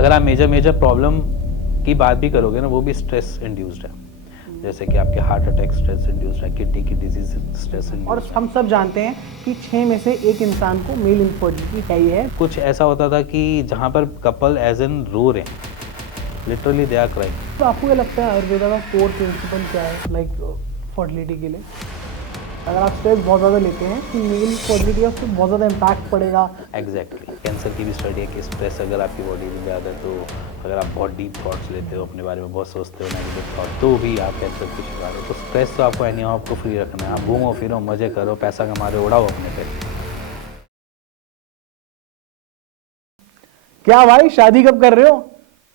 अगर आप major major problem की बात भी करोगे ना, वो भी स्ट्रेस इंड्यूस्ड है। जैसे कि आपके हार्ट अटैक स्ट्रेस इंड्यूस्ड है, किडनी की डिजीज स्ट्रेस और इंड्यूस्ड है। हम सब जानते हैं कि 6 में से एक इंसान को मेल इनफर्टिलिटी है ही है। कुछ ऐसा होता था कि जहाँ पर कपल एज एन रो रहे हैं, लिटरली दे आर क्राइंग। तो आपको क्या लगता है आयुर्वेदा का कोर प्रिंसिपल क्या है लाइक फर्टिलिटी के लिए? अगर आप स्ट्रेस बहुत ज़्यादा लेते हैं कि मेल फर्टिलिटी उस पर बहुत ज़्यादा इम्पैक्ट पड़ेगा। एग्जैक्टली, कैंसर की भी स्टडी है कि स्ट्रेस अगर आपकी बॉडी में ज़्यादा है, तो अगर आप बहुत डीप थॉट्स लेते हो, अपने बारे में बहुत सोचते हो नेगेटिव थॉट, तो भी आप कैंसर के शिकार हो। तो स्ट्रेस तो आपको एनी आपको फ्री रखना है। आप घूमो फिरो, मजे करो, पैसा कमा रहे हो, उड़ाओ अपने पे। क्या भाई, शादी कब कर रहे हो?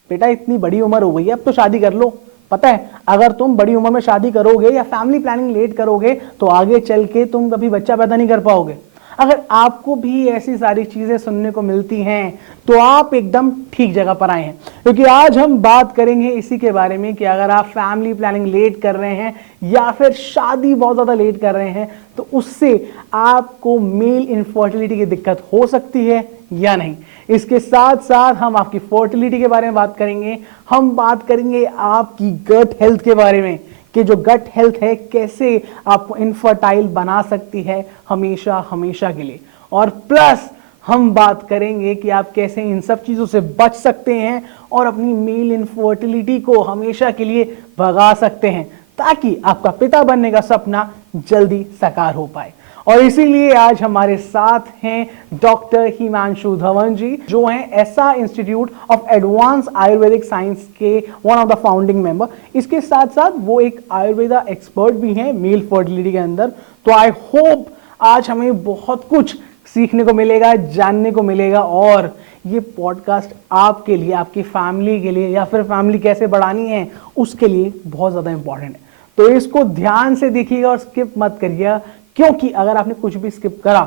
बेटा इतनी बड़ी उम्र हो गई है, अब तो शादी कर लो। पता है, अगर तुम बड़ी उम्र में शादी करोगे या फैमिली प्लानिंग लेट करोगे तो आगे चल के तुम कभी बच्चा पैदा नहीं कर पाओगे। अगर आपको भी ऐसी सारी चीजें सुनने को मिलती हैं तो आप एकदम ठीक जगह पर आए हैं, क्योंकि आज हम बात करेंगे इसी के बारे में कि अगर आप फैमिली प्लानिंग लेट कर रहे हैं या फिर शादी बहुत ज्यादा लेट कर रहे हैं तो उससे आपको मेल इनफर्टिलिटी की दिक्कत हो सकती है या नहीं। इसके साथ साथ हम आपकी फर्टिलिटी के बारे में बात करेंगे। हम बात करेंगे आपकी गट हेल्थ के बारे में कि जो गट हेल्थ है कैसे आपको इनफर्टाइल बना सकती है हमेशा हमेशा के लिए। और प्लस हम बात करेंगे कि आप कैसे इन सब चीजों से बच सकते हैं और अपनी मेल इनफर्टिलिटी को हमेशा के लिए भगा सकते हैं, ताकि आपका पिता बनने का सपना जल्दी साकार हो पाए। और इसीलिए आज हमारे साथ हैं डॉक्टर हिमांशु धवन जी, जो हैं एसआ institute of advance Ayurvedic science के one of the founding member. इसके साथ साथ वो एक आयुर्वेदा एक्सपर्ट भी हैं मेल फर्टिलिटी के अंदर। तो आई होप आज हमें बहुत कुछ सीखने को मिलेगा, जानने को मिलेगा, और ये पॉडकास्ट आपके लिए, आपकी फैमिली के लिए, या फिर फैमिली कैसे बढ़ानी है उसके लिए बहुत ज़्यादा इंपॉर्टेंट है। तो इसको ध्यान से देखिएगा और स्किप मत करिएगा, क्योंकि अगर आपने कुछ भी स्किप करा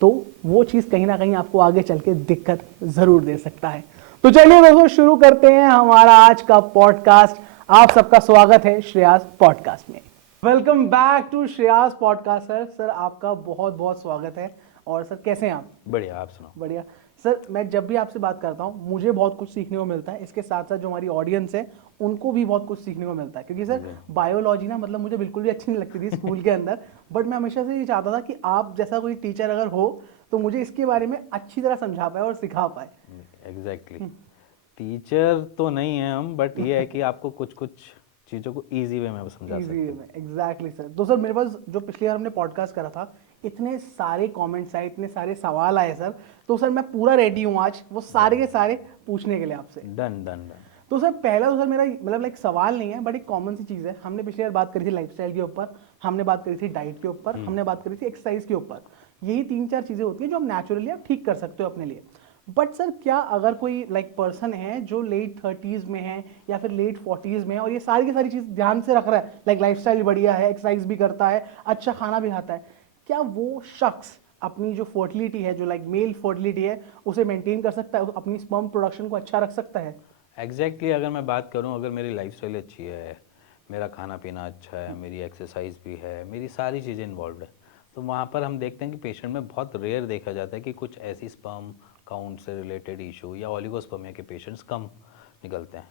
तो वो चीज़ कहीं ना कहीं आपको आगे चल के दिक्कत ज़रूर दे सकता है। तो चलिए दोस्तों, शुरू करते हैं हमारा आज का पॉडकास्ट। आप सबका स्वागत है श्रेयास पॉडकास्ट में। Welcome back to Shreyas podcast sir. Sir आपका बहुत बहुत स्वागत है। और सर कैसे हैं आप? बढ़िया, आप सुनाओ। बढ़िया। सर मैं जब भी आपसे बात करता हूँ मुझे बहुत कुछ सीखने को मिलता है, इसके साथ साथ जो हमारी ऑडियंस है उनको भी बहुत कुछ सीखने को मिलता है, क्योंकि सर बायोलॉजी ना मतलब मुझे बिल्कुल भी अच्छी नहीं लगती थी स्कूल के अंदर। बट मैं हमेशा से ये चाहता था कि आप जैसा कोई टीचर अगर हो तो मुझे इसके बारे में अच्छी तरह समझा पाए और सिखा पाए। एग्जैक्टली, टीचर तो नहीं है हम, बट ये है कि आपको कुछ कुछ चीज़ों को इजी वे में समझा इजी सकते हैं। में, एग्जैक्टली सर। तो सर मेरे पास जो पिछली बार हमने पॉडकास्ट करा था, इतने सारे कमेंट्स आए, इतने सारे सवाल आए सर। तो सर मैं पूरा रेडी हूँ आज वो सारे के सारे पूछने के लिए आपसे। Done done done. तो सर पहला तो सर मेरा मतलब लाइक सवाल नहीं है, बट एक कॉमन सी चीज़ है। हमने पिछली बार बात करी थी लाइफस्टाइल के ऊपर, हमने बात करी थी डाइट के ऊपर, हमने बात करी थी एक्सरसाइज के ऊपर। यही 3-4 चीज़ें होती हैं जो हम नेचुरली आप ठीक कर सकते हो अपने लिए। बट सर क्या अगर कोई लाइक पर्सन है जो लेट 30s में है या फिर लेट 40s में है और ये सारी की सारी चीज़ ध्यान से रख रहा है, लाइक लाइफस्टाइल बढ़िया है, एक्सरसाइज भी करता है, अच्छा खाना भी खाता है, क्या वो शख्स अपनी जो फर्टिलिटी है, जो लाइक मेल फर्टिलिटी है, उसे मेंटेन कर सकता है, अपनी स्पर्म प्रोडक्शन को अच्छा रख सकता है? एग्जैक्टली, अगर मैं बात करूं, अगर मेरी लाइफस्टाइल अच्छी है, मेरा खाना पीना अच्छा है, मेरी एक्सरसाइज भी है, मेरी सारी चीज़ें इन्वॉल्व है, तो वहाँ पर हम देखते हैं कि पेशेंट में बहुत रेयर देखा जाता है कि कुछ ऐसी स्पर्म काउंट से रिलेटेड इशू या ओलिगोस्पर्मिया के पेशेंट्स कम निकलते हैं।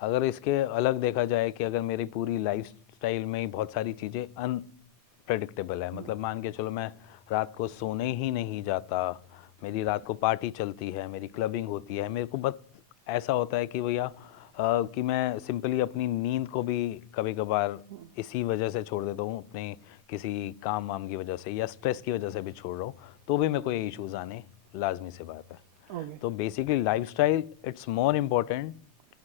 अगर इसके अलग देखा जाए कि अगर मेरी पूरी लाइफ स्टाइल में ही बहुत सारी चीज़ें अनप्रडिक्टेबल है, मतलब मान के चलो मैं रात को सोने ही नहीं जाता, मेरी रात को पार्टी चलती है, मेरी क्लबिंग होती है, मेरे को बस ऐसा होता है कि भैया कि मैं सिंपली अपनी नींद को भी कभी कभार इसी वजह से छोड़ देता हूँ, अपने किसी काम वाम की वजह से या स्ट्रेस की वजह से भी छोड़ रहा हूँ, तो भी मेरे को ये इश्यूज़ आने लाजमी से बात है। ओके। तो basically lifestyle it's more important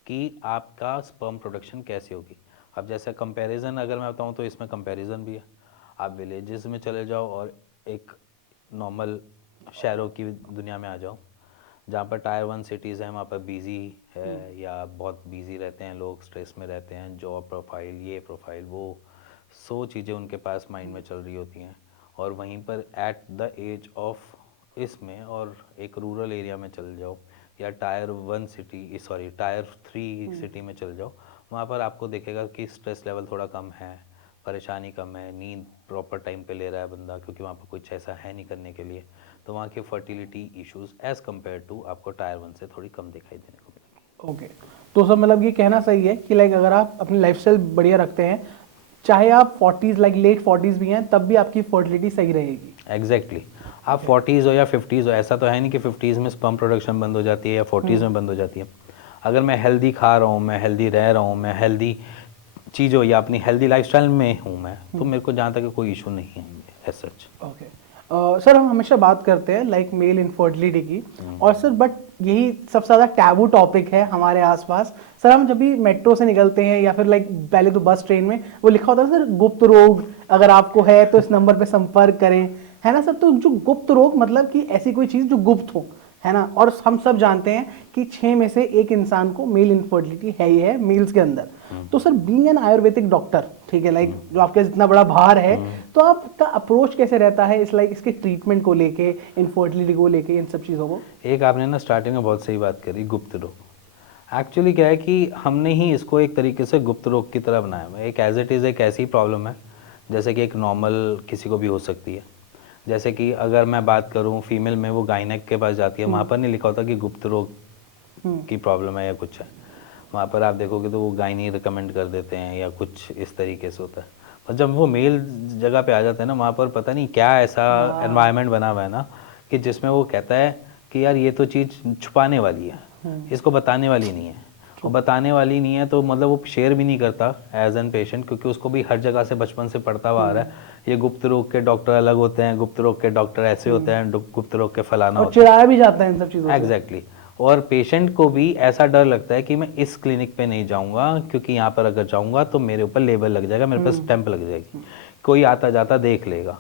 कि आपका स्पर्म प्रोडक्शन कैसे होगी। अब जैसे कंपैरिजन अगर मैं बताऊँ तो इसमें कंपैरिजन भी है। आप विलेजेस में चले जाओ और एक नॉर्मल शहरों की दुनिया में आ जाओ, जहाँ पर टायर 1 सिटीज़ हैं, वहाँ पर बिज़ी है या बहुत बिज़ी रहते हैं लोग, स्ट्रेस में रहते हैं, जॉब प्रोफाइल, ये प्रोफाइल, वो 100 चीज़ें उनके पास माइंड में चल रही होती हैं। और वहीं पर एट द एज ऑफ इसमें और एक रूरल एरिया में चल जाओ या tyre 1 city, sorry tyre 3 city में चल जाओ, वहाँ पर आपको देखेगा कि स्ट्रेस लेवल थोड़ा कम है, परेशानी कम है, नींद प्रॉपर टाइम पे ले रहा है बंदा, क्योंकि वहाँ पर कुछ ऐसा है नहीं करने के लिए। तो वहाँ के fertility issues as compare to आपको टायर 1 से थोड़ी कम दिखाई देने को मिलेंगे। ओके, तो सब मतलब ये कहना सही है कि लाइक अगर आप अपनी लाइफस्टाइल बढ़िया रखते हैं, चाहे आप 40s लाइक लेट 40s भी हैं, तब भी आपकी फर्टिलिटी सही रहेगी। एग्जैक्टली आप 40s हो या 50s हो, ऐसा तो है नहीं कि 50s में स्पर्म प्रोडक्शन बंद हो जाती है या 40s में बंद हो जाती है। अगर मैं हेल्दी खा रहा हूँ, मैं हेल्दी रह रहा हूँ, मैं हेल्दी चीज़ों या अपनी हेल्दी लाइफस्टाइल में हूँ मैं, तो मेरे को जहाँ तक कोई इशू नहीं है एज सच। ओके, सर हम हमेशा बात करते हैं लाइक मेल इनफर्टिलिटी की, और सर बट यही सबसे ज़्यादा टैबू टॉपिक है हमारे आसपास। सर हम जब भी मेट्रो से निकलते हैं या फिर लाइक पहले तो बस ट्रेन में वो लिखा होता है सर गुप्त रोग, अगर आपको है तो इस नंबर पे संपर्क करें, है ना सर। तो जो गुप्त रोग मतलब कि ऐसी कोई चीज़ जो गुप्त हो, है ना, और हम सब जानते हैं कि 6 में से 1 इंसान को मेल इनफर्टिलिटी है ही है मेल्स के अंदर। तो sir being an Ayurvedic doctor, ठीक है, लाइक जो आपके इतना बड़ा भार है, तो आपका अप्रोच कैसे रहता है इस लाइक इसके ट्रीटमेंट को लेके, इनफर्टिलिटी को लेके, इन सब चीज़ों को? एक आपने ना स्टार्टिंग में बहुत सही बात करी, गुप्त रोग। एक्चुअली क्या है कि हमने ही इसको एक तरीके से गुप्त रोग की तरह बनाया हुआ है। एक एज इट इज़ एक ऐसी प्रॉब्लम है जैसे कि एक नॉर्मल किसी को भी हो सकती है। जैसे कि अगर मैं बात करूं फीमेल में, वो गायनेक के पास जाती है, वहाँ पर नहीं लिखा होता कि गुप्त रोग की प्रॉब्लम है या कुछ है। वहाँ पर आप देखोगे तो वो गायनी रिकमेंड कर देते हैं या कुछ इस तरीके से होता है। और जब वो मेल जगह पे आ जाता है ना, वहाँ पर पता नहीं क्या ऐसा एनवायरनमेंट बना हुआ है ना कि जिसमें वो कहता है कि यार ये तो चीज़ छुपाने वाली है, इसको बताने वाली नहीं है। और बताने वाली नहीं है तो मतलब वो शेयर भी नहीं करता एज एन पेशेंट, क्योंकि उसको भी हर जगह से बचपन से पढ़ता हुआ आ रहा है ये गुप्त रोग के डॉक्टर अलग होते हैं, गुप्त रोग के डॉक्टर ऐसे होते हैं, गुप्त रोग के फलाना और होता है। चिढ़ाया भी जाता है इन सब चीज़ों से। एग्जैक्टली और पेशेंट को भी ऐसा डर लगता है कि मैं इस क्लिनिक पे नहीं जाऊंगा, क्योंकि यहाँ पर अगर जाऊंगा तो मेरे ऊपर लेबल लग जाएगा, मेरे पास स्टैंप लग जाएगी, कोई आता जाता देख लेगा।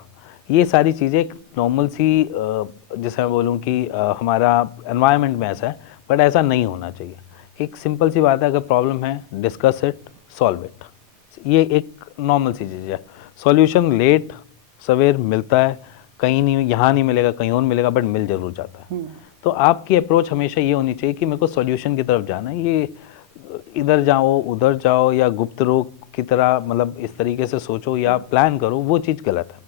ये सारी चीज़ें एक नॉर्मल सी जैसे मैं बोलूँ कि हमारा एनवायरनमेंट में ऐसा है, बट ऐसा नहीं होना चाहिए। एक सिंपल सी बात है, अगर प्रॉब्लम है डिस्कस इट, सॉल्व इट, ये एक नॉर्मल सी चीज़ है। सॉल्यूशन लेट सवेर मिलता है, कहीं नहीं, यहाँ नहीं मिलेगा कहीं और मिलेगा, बट मिल जरूर जाता है। तो आपकी अप्रोच हमेशा ये होनी चाहिए कि मेरे को सॉल्यूशन की तरफ जाना है, ये इधर जाओ उधर जाओ या गुप्त रोग की तरह मतलब इस तरीके से सोचो या प्लान करो, वो चीज़ गलत है।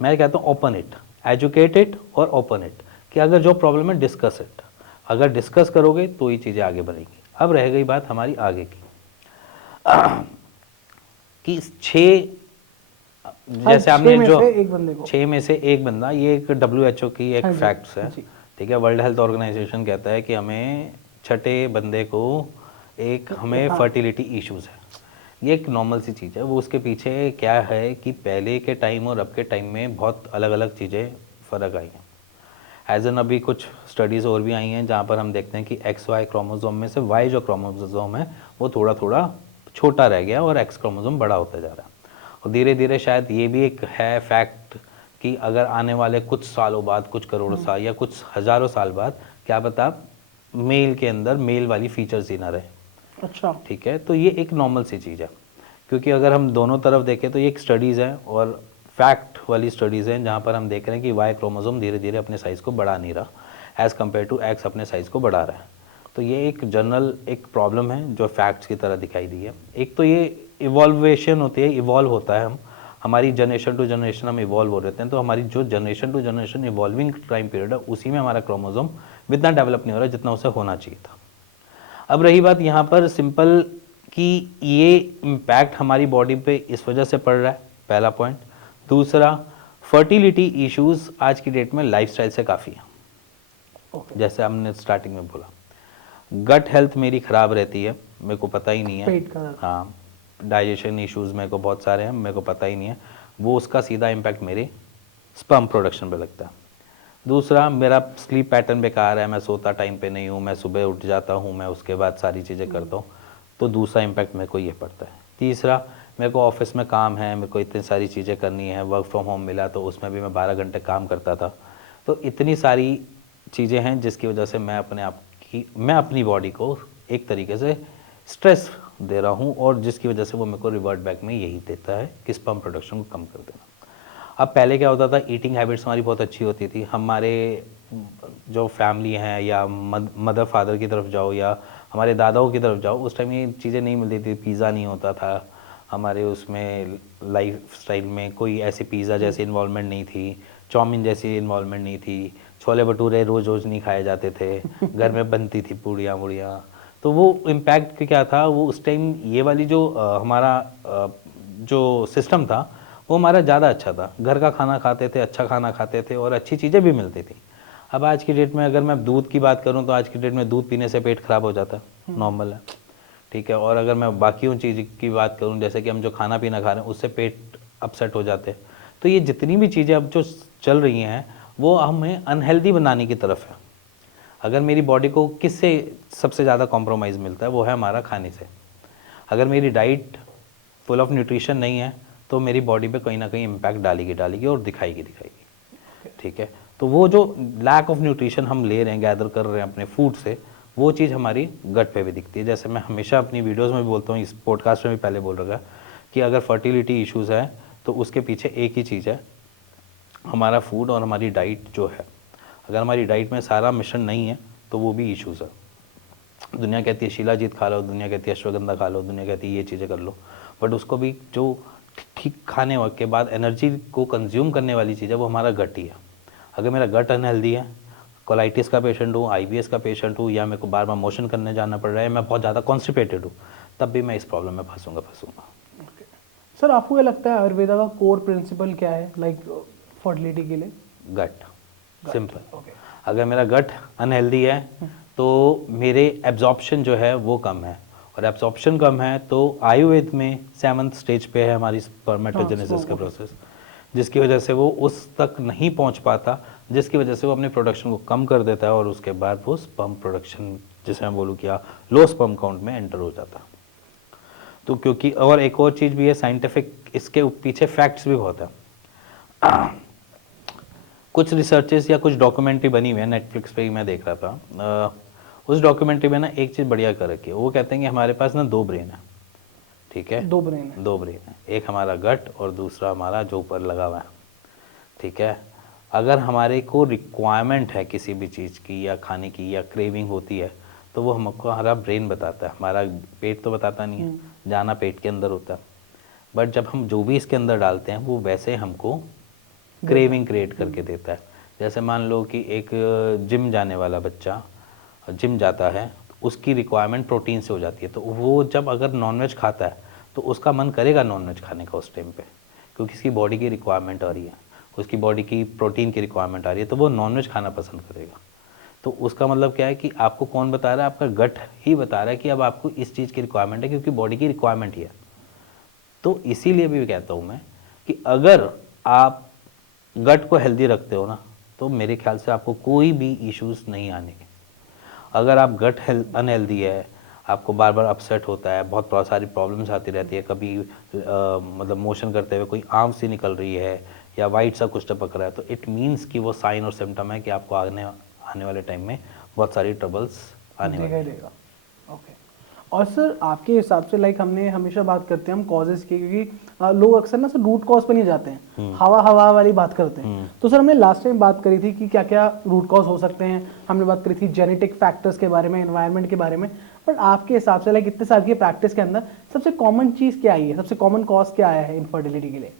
मैं कहता हूँ ओपन इट, एजुकेट इट और ओपन इट, कि अगर जो प्रॉब्लम है डिस्कस इट, अगर डिस्कस करोगे तो ये चीज़ें आगे बढ़ेंगी। अब रह गई बात हमारी आगे की कि 6 जैसे आपने जो 6 में से एक बंदा, ये एक WHO की एक फैक्ट्स है, ठीक है। वर्ल्ड हेल्थ ऑर्गेनाइजेशन कहता है कि हमें छठे बंदे को एक हमें फर्टिलिटी इश्यूज है। ये एक नॉर्मल सी चीज़ है। वो उसके पीछे क्या है कि पहले के टाइम और अब के टाइम में बहुत अलग अलग चीज़ें फ़र्क आई हैं। एज एन अभी कुछ स्टडीज़ और भी आई हैं जहाँ पर हम देखते हैं कि XY क्रोमोसोम में से Y जो क्रोमोसोम है वो थोड़ा थोड़ा छोटा रह गया और X क्रोमोसोम बड़ा होता जा रहा है। और धीरे धीरे शायद ये भी एक है फैक्ट कि अगर आने वाले कुछ सालों बाद, कुछ करोड़ों साल या कुछ हज़ारों साल बाद, क्या पता मेल के अंदर मेल वाली फीचर्स ही ना रहे। अच्छा, ठीक है, तो ये एक नॉर्मल सी चीज़ है, क्योंकि अगर हम दोनों तरफ देखें तो ये एक स्टडीज़ है और फैक्ट वाली स्टडीज़ हैं जहाँ पर हम देख रहे हैं कि Y क्रोमोसोम धीरे धीरे अपने साइज़ को बढ़ा नहीं रहा एज़ कम्पेयर टू X अपने साइज़ को बढ़ा रहा है। तो ये एक जनरल एक प्रॉब्लम है जो फैक्ट्स की तरह दिखाई दी है। एक तो ये इवॉल्वेशन होती है, इवॉल्व होता है, हम हमारी जनरेशन टू जनरेशन हम इवॉल्व हो रहते हैं, तो हमारी जो generation to generation evolving time period है उसी में हमारा क्रोमोसोम इतना डेवलप नहीं हो रहा जितना उसे होना चाहिए था। अब रही बात यहाँ पर सिंपल कि ये इम्पैक्ट हमारी बॉडी पे इस वजह से पड़ रहा है, पहला पॉइंट। दूसरा, फर्टिलिटी इश्यूज आज की डेट में लाइफस्टाइल से काफ़ी है। जैसे हमने स्टार्टिंग में बोला, गट हेल्थ मेरी ख़राब रहती है, मेरे को पता ही नहीं है। हाँ, डाइजेशन इश्यूज मेरे को बहुत सारे हैं, मेरे को पता ही नहीं है, वो उसका सीधा इम्पैक्ट मेरे स्पर्म प्रोडक्शन पे लगता है। दूसरा, मेरा स्लीप पैटर्न बेकार है, मैं सोता टाइम पे नहीं हूँ, मैं सुबह उठ जाता हूँ, मैं उसके बाद सारी चीज़ें करता हूँ, तो दूसरा इम्पैक्ट मेरे को ये पड़ता है। तीसरा, मेरे को ऑफिस में काम है, मेरे को इतनी सारी चीज़ें करनी है, वर्क फ्रॉम होम मिला तो उसमें भी मैं 12 घंटे काम करता था। तो इतनी सारी चीज़ें हैं जिसकी वजह से मैं अपनी बॉडी को एक तरीके से स्ट्रेस दे रहा हूँ, और जिसकी वजह से वो मेरे को रिवर्ट बैक में यही देता है कि स्पर्म प्रोडक्शन को कम कर देना। अब पहले क्या होता था, ईटिंग हैबिट्स हमारी बहुत अच्छी होती थी। हमारे जो फैमिली हैं या मदर फादर की तरफ जाओ या हमारे दादाओं की तरफ जाओ, उस टाइम ये चीज़ें नहीं मिलती थी, पिज़्ज़ा नहीं होता था हमारे उसमें लाइफ स्टाइल में, कोई ऐसे पिज़्ज़ा जैसी इन्वॉल्वमेंट नहीं थी, चाउमीन जैसी इन्वॉल्वमेंट नहीं थी, छोले भटूरे रोज़ रोज़ नहीं खाए जाते थे, घर में बनती थी पूड़ियाँ वुड़ियाँ। तो वो इम्पैक्ट क्या था, वो उस टाइम ये वाली जो हमारा जो सिस्टम था वो हमारा ज़्यादा अच्छा था। घर का खाना खाते थे, अच्छा खाना खाते थे और अच्छी चीज़ें भी मिलती थी। अब आज की डेट में अगर मैं दूध की बात करूं तो आज की डेट में दूध पीने से पेट खराब हो जाता है, नॉर्मल है, ठीक है। और अगर मैं बाकी उन चीज़ की बात करूं, जैसे कि हम जो खाना पीना खा रहे हैं उससे पेट अपसेट हो जाते हैं। तो ये जितनी भी चीज़ें अब जो चल रही हैं वो हमें अनहेल्दी बनाने की तरफ है। अगर मेरी बॉडी को किससे सबसे ज़्यादा कॉम्प्रोमाइज़ मिलता है, वो है हमारा खाने से। अगर मेरी डाइट फुल ऑफ न्यूट्रिशन नहीं है तो मेरी बॉडी पे कहीं ना कहीं इम्पैक्ट डालेगी और दिखाएगी, ठीक है। तो वो जो लैक ऑफ न्यूट्रिशन हम ले रहे हैं, गैदर कर रहे हैं अपने फूड से, वो चीज़ हमारी गट पे भी दिखती है। जैसे मैं हमेशा अपनी वीडियोस में भी बोलता हूँ, इस पॉडकास्ट में भी पहले बोल रहा कि अगर फर्टिलिटी इश्यूज़ है तो उसके पीछे एक ही चीज़ है, हमारा फूड और हमारी डाइट जो है। अगर हमारी डाइट में सारा मिश्रण नहीं है तो वो भी इश्यूज़ है। दुनिया कहती है शिलाजीत खा लो, दुनिया कहती है अश्वगंधा खा लो, दुनिया कहती है ये चीज़ें कर लो, बट उसको भी जो ठीक खाने वक्त के बाद एनर्जी को कंज्यूम करने वाली चीज़ है वो हमारा गट ही है। अगर मेरा गट अनहेल्दी है, कोलाइटिस का पेशेंट हूँ, आईबीएस का पेशेंट हूँ, या मेरे को बार बार मोशन करने जाना पड़ रहा है, मैं बहुत ज़्यादा कॉन्स्टिपेटेड हूँ, तब भी मैं इस प्रॉब्लम में फंसूंगा। सर आपको क्या लगता है आयुर्वेदा का कोर प्रिंसिपल क्या है, लाइक फर्टिलिटी के लिए? गट, सिंपल। अगर मेरा गट अनहेल्दी है तो मेरे एब्जॉर्प्शन जो है वो कम है, और एब्जॉर्प्शन कम है तो आयुर्वेद में 7th स्टेज पे है हमारी स्पर्मेटोजेनेसिस का प्रोसेस, जिसकी वजह से वो उस तक नहीं पहुंच पाता, जिसकी वजह से वो अपने प्रोडक्शन को कम कर देता है और उसके बाद वो स्पर्म प्रोडक्शन, जिसे मैं बोलूँ क्या, लो स्पर्म काउंट में एंटर हो जाता। तो क्योंकि और एक और चीज़ भी है साइंटिफिक, इसके पीछे फैक्ट्स भी बहुत है। कुछ रिसर्चेस या कुछ डॉक्यूमेंट्री बनी हुई है, नेटफ्लिक्स पे ही मैं देख रहा था। उस डॉक्यूमेंट्री में ना एक चीज़ बढ़िया कर रखी है, वो कहते हैं कि हमारे पास ना 2 ब्रेन है, ठीक है, 2 ब्रेन है, 2 ब्रेन है, एक हमारा गट और दूसरा हमारा जो ऊपर लगा हुआ है, ठीक है। अगर हमारे को रिक्वायरमेंट है किसी भी चीज़ की या खाने की या क्रेविंग होती है तो वो हमको हमारा ब्रेन बताता है, हमारा पेट तो बताता नहीं है, जाना पेट के अंदर होता है। बट जब हम जो भी इसके अंदर डालते हैं वो वैसे हमको क्रेविंग क्रिएट करके देता है। जैसे मान लो कि एक जिम जाने वाला बच्चा जिम जाता है, उसकी रिक्वायरमेंट प्रोटीन से हो जाती है, तो वो जब अगर नॉनवेज खाता है तो उसका मन करेगा नॉनवेज खाने का उस टाइम पे, क्योंकि इसकी बॉडी की रिक्वायरमेंट आ रही है, उसकी बॉडी की प्रोटीन की रिक्वायरमेंट आ रही है, तो वो नॉनवेज खाना पसंद करेगा। तो उसका मतलब क्या है कि आपको कौन बता रहा है, आपका गट ही बता रहा है कि अब आपको इस चीज़ की रिक्वायरमेंट है, क्योंकि बॉडी की रिक्वायरमेंट ही है। तो इसीलिए भी कहता हूँ मैं कि अगर आप गट को हेल्दी रखते हो ना, तो मेरे ख्याल से आपको कोई भी इश्यूज नहीं आने। अगर आप गट अनहेल्दी है, आपको बार बार अपसेट होता है, बहुत सारी प्रॉब्लम्स आती रहती है, कभी मतलब मोशन करते हुए कोई आम सी निकल रही है या वाइट सा कुछ टपक रहा है, तो इट मीन्स कि वो साइन और सिम्टम है कि आपको आने वाले टाइम में बहुत सारी ट्रबल्स आने वाली देगा। ओके। और सर आपके हिसाब से, लाइक हमने हमेशा बात करते हैं हम कॉजेज की, क्योंकि लोग अक्सर ना सर रूट कॉज पे नहीं जाते हैं, हवा वाली बात करते हैं। तो सर हमने लास्ट टाइम बात करी थी कि क्या क्या रूट कॉज हो सकते हैं, हमने बात करी थी जेनेटिक फैक्टर्स के बारे में, एनवायरनमेंट के बारे में, बट आपके हिसाब से लाइक इतने साल की प्रैक्टिस के अंदर सबसे कॉमन चीज़ क्या आई है, सबसे कॉमन कॉज क्या आया है इनफर्टिलिटी के लिए?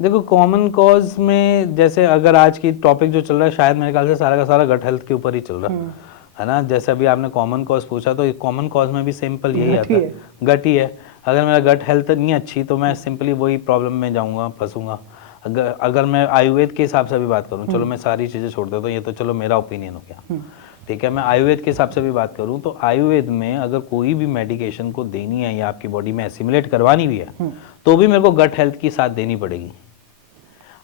देखो, कॉमन कॉज में जैसे अगर आज की टॉपिक जो चल रहा है, शायद मेरे ख्याल से सारा का सारा गट हेल्थ के ऊपर ही चल रहा है ना। जैसे अभी आपने कॉमन कॉज पूछा, तो कॉमन कॉज में भी सिंपल यही आता है, गट ही है। अगर मेरा गट हेल्थ नहीं अच्छी तो मैं सिंपली वही प्रॉब्लम में जाऊंगा, फंसूंगा। अगर मैं आयुर्वेद के हिसाब से भी बात करूं, चलो मैं सारी चीज़ें छोड़ देता हूँ, ये तो चलो मेरा ओपिनियन हो गया, ठीक है। मैं आयुर्वेद के हिसाब से भी बात करूं तो आयुर्वेद में अगर कोई भी मेडिकेशन को देनी है या आपकी बॉडी में एसिमुलेट करवानी भी है, तो भी मेरे को गट हेल्थ की साथ देनी पड़ेगी।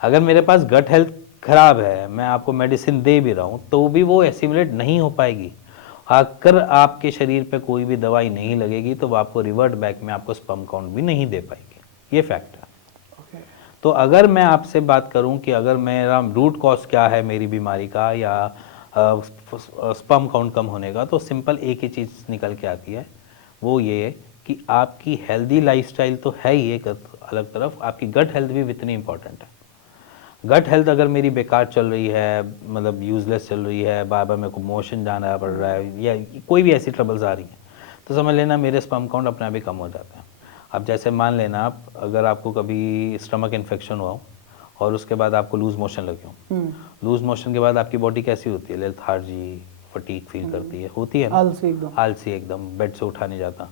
अगर मेरे पास गट हेल्थ खराब है, मैं आपको मेडिसिन दे भी रहा हूँ, तो भी वो एसिमुलेट नहीं हो पाएगी। अगर आपके शरीर पे कोई भी दवाई नहीं लगेगी तो वो आपको रिवर्ट बैक में आपको स्पर्म काउंट भी नहीं दे पाएगी, ये फैक्ट है। तो अगर मैं आपसे बात करूं कि अगर मेरा रूट कॉज क्या है मेरी बीमारी का या स्पर्म काउंट कम होने का, तो सिंपल एक ही चीज़ निकल के आती है, वो ये है कि आपकी हेल्दी लाइफस्टाइल तो है ही एक अलग तरफ, आपकी गट हेल्थ भी इतनी इंपॉर्टेंट है। गट हेल्थ अगर मेरी बेकार चल रही है, मतलब यूजलेस चल रही है, बार बार मेरे को मोशन जाना पड़ रहा है या कोई भी ऐसी ट्रबल्स आ रही हैं, तो समझ लेना मेरे स्पर्म काउंट अपने आप ही कम हो जाता है। अब जैसे मान लेना आप, अगर आपको कभी स्टमक इन्फेक्शन हुआ हो और उसके बाद आपको लूज मोशन लगे हो, लूज मोशन के बाद आपकी बॉडी कैसी होती है, लेथार्जी, फटीग फील करती है, होती है ना, आलसी एकदम। आलसी एकदम, बेड से उठा नहीं जाता,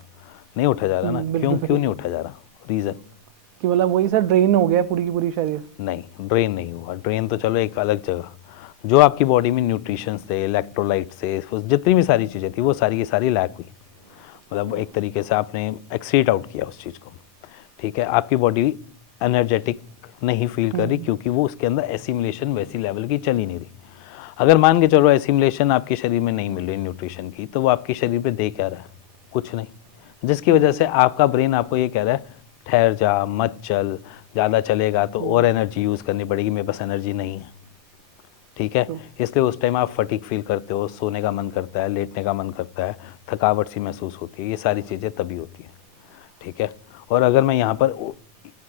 नहीं उठा जा रहा ना, क्यों क्यों नहीं उठा जा रहा, रीज़न कि मतलब वही सर ड्रेन हो गया पूरी की पूरी शरीर। नहीं, ड्रेन नहीं हुआ, ड्रेन तो चलो एक अलग जगह, जो आपकी बॉडी में न्यूट्रिशंस थे, इलेक्ट्रोलाइट से, जितनी भी सारी चीज़ें थी वो सारी की सारी लैक हुई, मतलब एक तरीके से आपने एक्सीड आउट किया उस चीज़ को, ठीक है। आपकी बॉडी एनर्जेटिक नहीं फील कर रही क्योंकि वो उसके अंदर एसिमुलेशन वैसी लेवल की चल ही नहीं रही। अगर मान के चलो एसिमुलेशन आपके शरीर में नहीं मिल रही न्यूट्रिशन की, तो वो आपके शरीर पे दे क्या रहा है, कुछ नहीं, जिसकी वजह से आपका ब्रेन आपको ये कह रहा है ठहर जा, मत चल, ज़्यादा चलेगा तो और एनर्जी यूज़ करनी पड़ेगी, मेरे पास एनर्जी नहीं है, ठीक है। इसलिए उस टाइम आप फटीग फील करते हो, सोने का मन करता है, लेटने का मन करता है, थकावट सी महसूस होती है, ये सारी चीज़ें तभी होती हैं, ठीक है। और अगर मैं यहाँ पर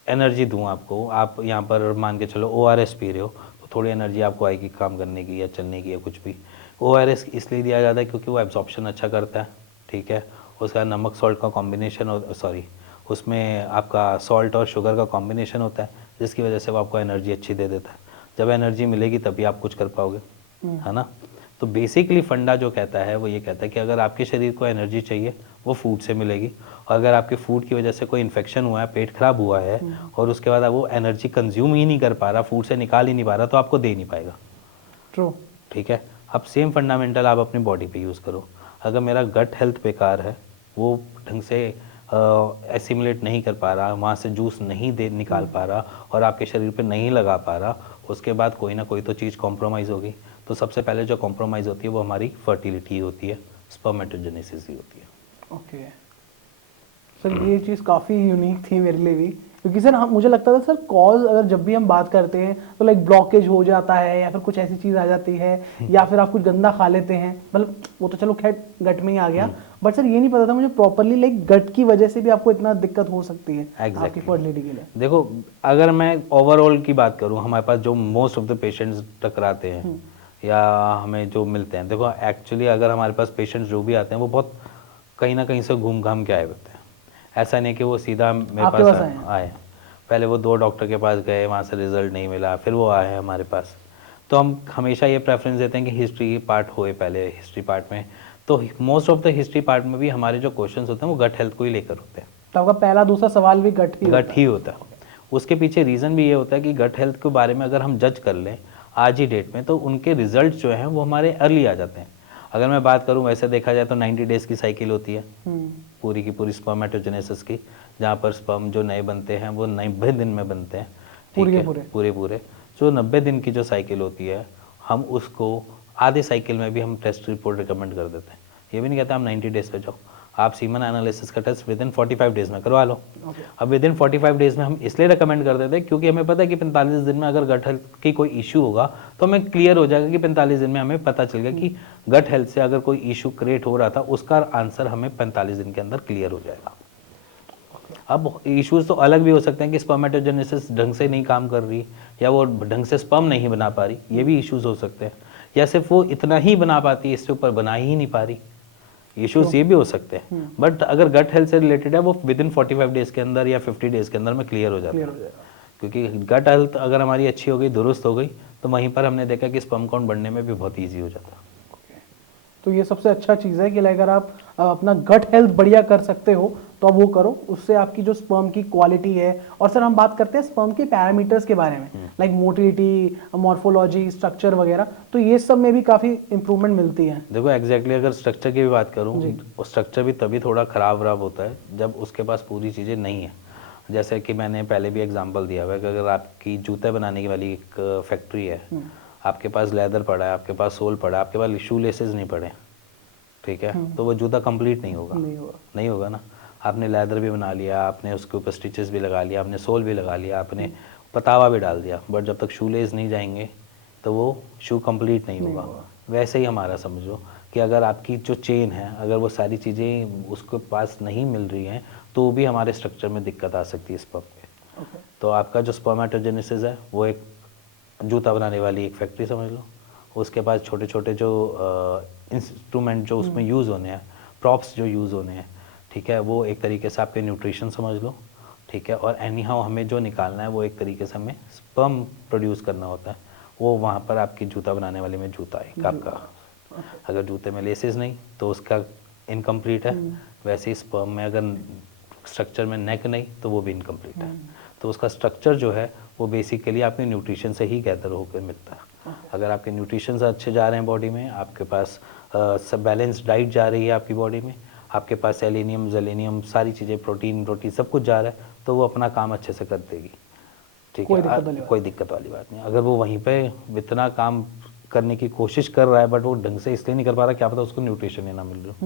एनर्जी दूँ आपको, आप यहाँ पर मान के चलो ORS पी रहे हो, तो थोड़ी एनर्जी आपको आएगी काम करने की या चलने की या कुछ भी। ORS इसलिए दिया जाता है क्योंकि वो एब्जॉर्प्शन अच्छा करता है, ठीक है। उसका नमक सॉल्ट का कॉम्बिनेशन सॉरी उसमें आपका सॉल्ट और शुगर का कॉम्बिनेशन होता है, जिसकी वजह से वो आपको एनर्जी अच्छी दे देता है। जब एनर्जी मिलेगी तभी आप कुछ कर पाओगे, है ना। तो बेसिकली फंडा जो कहता है वो ये कहता है कि अगर आपके शरीर को एनर्जी चाहिए वो फूड से मिलेगी, और अगर आपके फूड की वजह से कोई इन्फेक्शन हुआ है, पेट खराब हुआ है और उसके बाद वो एनर्जी कंज्यूम ही नहीं कर पा रहा, फूड से निकाल ही नहीं पा रहा, तो आपको दे नहीं पाएगा। ट्रू। ठीक है। अब सेम फंडामेंटल आप अपनी बॉडी पे यूज़ करो। अगर मेरा गट हेल्थ बेकार है, वो ढंग से एसिमुलेट नहीं कर पा रहा, वहाँ से जूस नहीं दे निकाल पा रहा और आपके शरीर पे नहीं लगा पा रहा, उसके बाद कोई ना कोई तो चीज़ कॉम्प्रोमाइज़ होगी। तो सबसे पहले जो कॉम्प्रोमाइज़ होती है वो हमारी फर्टिलिटी होती है, स्पर्मेटोजेनेसिस ही होती है। ओके सर, ये चीज़ काफ़ी यूनिक थी मेरे लिए भी, क्योंकि सर हम मुझे लगता था सर कॉज अगर जब भी हम बात करते हैं तो लाइक ब्लॉकेज हो जाता है या फिर कुछ ऐसी चीज़ आ जाती है या फिर आप कुछ गंदा खा लेते हैं, मतलब वो तो चलो खैर गट में ही आ गया, बट सर ये नहीं पता था मुझे प्रॉपरली लाइक गट की वजह से भी आपको इतना दिक्कत हो सकती है आपकी फर्टिलिटी के लिए। देखो, अगर मैं ओवरऑल की बात करूँ, हमारे पास जो मोस्ट ऑफ द पेशेंट्स टकराते हैं या हमें जो मिलते हैं, देखो एक्चुअली अगर हमारे पास पेशेंट्स जो भी आते हैं वो बहुत कहीं ना कहीं से घूम घाम के आए होते हैं। ऐसा नहीं कि वो सीधा मेरे पास आए, पहले वो 2 डॉक्टर के पास गए, वहाँ से रिजल्ट नहीं मिला, फिर वो आए हमारे पास। तो हम हमेशा ये प्रेफरेंस देते हैं कि हिस्ट्री पार्ट होए पहले, हिस्ट्री पार्ट में। तो most of the history part में भी हमारे जो क्वेश्चंस होते हैं वो गट हेल्थ को ही लेकर होते हैं। तो आपका पहला दूसरा सवाल भी गट ही होता है। उसके पीछे रीज़न भी ये होता है कि गट हेल्थ के बारे में अगर हम जज कर लें आज ही डेट में, तो उनके रिजल्ट जो हैं वो हमारे अर्ली आ जाते हैं। अगर मैं बात करूं, वैसे देखा जाए तो 90 डेज़ की साइकिल होती है पूरी की पूरी स्पर्मेटोजेनेसिस की, जहाँ पर स्पर्म जो नए बनते हैं वो 90 दिन में बनते हैं, ठीक है, पूरे जो 90 दिन की जो साइकिल होती है, हम उसको आधे साइकिल में भी हम टेस्ट रिपोर्ट रिकमेंड कर देते हैं। ये भी नहीं कहते हम 90 डेज़ पे जाओ, आप सीमन एनालिसिस का टेस्ट विद इन 45 डेज़ में करवा लो। अब विद इन 45 डेज़ में हम इसलिए रिकमेंड कर देते हैं क्योंकि हमें पता है कि 45 दिन में अगर गट हेल्थ की कोई इशू होगा तो हमें क्लियर हो जाएगा कि 45 दिन में हमें पता चल गया कि गट हेल्थ से अगर कोई इशू क्रिएट हो रहा था, उसका आंसर हमें 45 दिन के अंदर क्लियर हो जाएगा। अब इश्यूज तो अलग भी हो सकते हैं कि स्पर्मेटोजेनेसिस ढंग से नहीं काम कर रही या वो ढंग से स्पर्म नहीं बना पा रही, ये भी इश्यूज हो सकते हैं, या सिर्फ वो इतना ही बना पाती है, इससे ऊपर बना ही नहीं पा रही, इश्यूज ये भी हो सकते हैं। बट अगर गट हेल्थ से रिलेटेड है वो विद इन 45 डेज के अंदर या 50 डेज के अंदर में क्लियर हो जाता है, क्योंकि गट हेल्थ अगर हमारी अच्छी हो गई, दुरुस्त हो गई, तो वहीं पर हमने देखा कि स्पर्म काउंट बढ़ने में भी बहुत ईजी हो जाता है। तो ये सबसे अच्छा चीज़ है कि अगर आप अपना गट हेल्थ बढ़िया कर सकते हो तो आप वो करो, उससे आपकी जो स्पर्म की क्वालिटी है। और सर हम बात करते हैं स्पर्म के पैरामीटर्स के बारे में, लाइक मोटिलिटी, मॉर्फोलॉजी, स्ट्रक्चर वगैरह, तो ये सब में भी काफ़ी इंप्रूवमेंट मिलती है। देखो एग्जैक्टली अगर स्ट्रक्चर की भी बात करूँ, स्ट्रक्चर भी तभी थोड़ा खराब होता है जब उसके पास पूरी चीज़ें नहीं है। जैसे कि मैंने पहले भी एग्जाम्पल दिया हुआ है कि अगर आपकी जूते बनाने की वाली एक फैक्ट्री है, आपके पास लेदर पड़ा है, आपके पास सोल पड़ा है, आपके पास शू लेसेस नहीं पड़े, ठीक है, तो वो जूता कंप्लीट नहीं होगा ना। आपने लेदर भी बना लिया, आपने उसके ऊपर स्टिचेस भी लगा लिया, आपने सोल भी लगा लिया, आपने पतावा भी डाल दिया, बट जब तक शू लेस नहीं जाएंगे तो वो शू कंप्लीट नहीं होगा। वैसे ही हमारा समझो कि अगर आपकी जो चेन है, अगर वो सारी चीज़ें उसके पास नहीं मिल रही हैं, तो भी हमारे स्ट्रक्चर में दिक्कत आ सकती है स्पर्म में। तो आपका जो स्पर्मेटोजेनेसिस है वो एक जूता बनाने वाली एक फैक्ट्री समझ लो, उसके पास छोटे छोटे जो इंस्ट्रूमेंट जो उसमें यूज़ होने हैं, प्रॉप्स जो यूज़ होने हैं, ठीक है, वो एक तरीके से आपके न्यूट्रिशन समझ लो, ठीक है। और एनी हाउ हमें जो निकालना है वो एक तरीके से हमें स्पर्म प्रोड्यूस करना होता है, वो वहाँ पर आपकी जूता बनाने वाले में जूता है आपका अगर जूते में लेसेस नहीं तो उसका इनकम्प्लीट है। वैसे ही स्पर्म में अगर स्ट्रक्चर में नेक नहीं तो वो भी इनकम्प्लीट है। तो उसका स्ट्रक्चर जो है वो बेसिकली आपके न्यूट्रिशन से ही गैदर होकर मिलता है। अगर आपके न्यूट्रिशन अच्छे जा रहे हैं बॉडी में, आपके पास सब बैलेंस डाइट जा रही है आपकी बॉडी में, आपके पास सेलेनियम जेलेनियम सारी चीज़ें प्रोटीन सब कुछ जा रहा है, तो वो अपना काम अच्छे से कर देगी। ठीक है, कोई दिक्कत वाली बात नहीं। अगर वो वहीं पे इतना काम करने की कोशिश कर रहा है बट वो ढंग से इसलिए नहीं कर पा रहा, क्या पता उसको न्यूट्रिशन ही ना मिल रहा।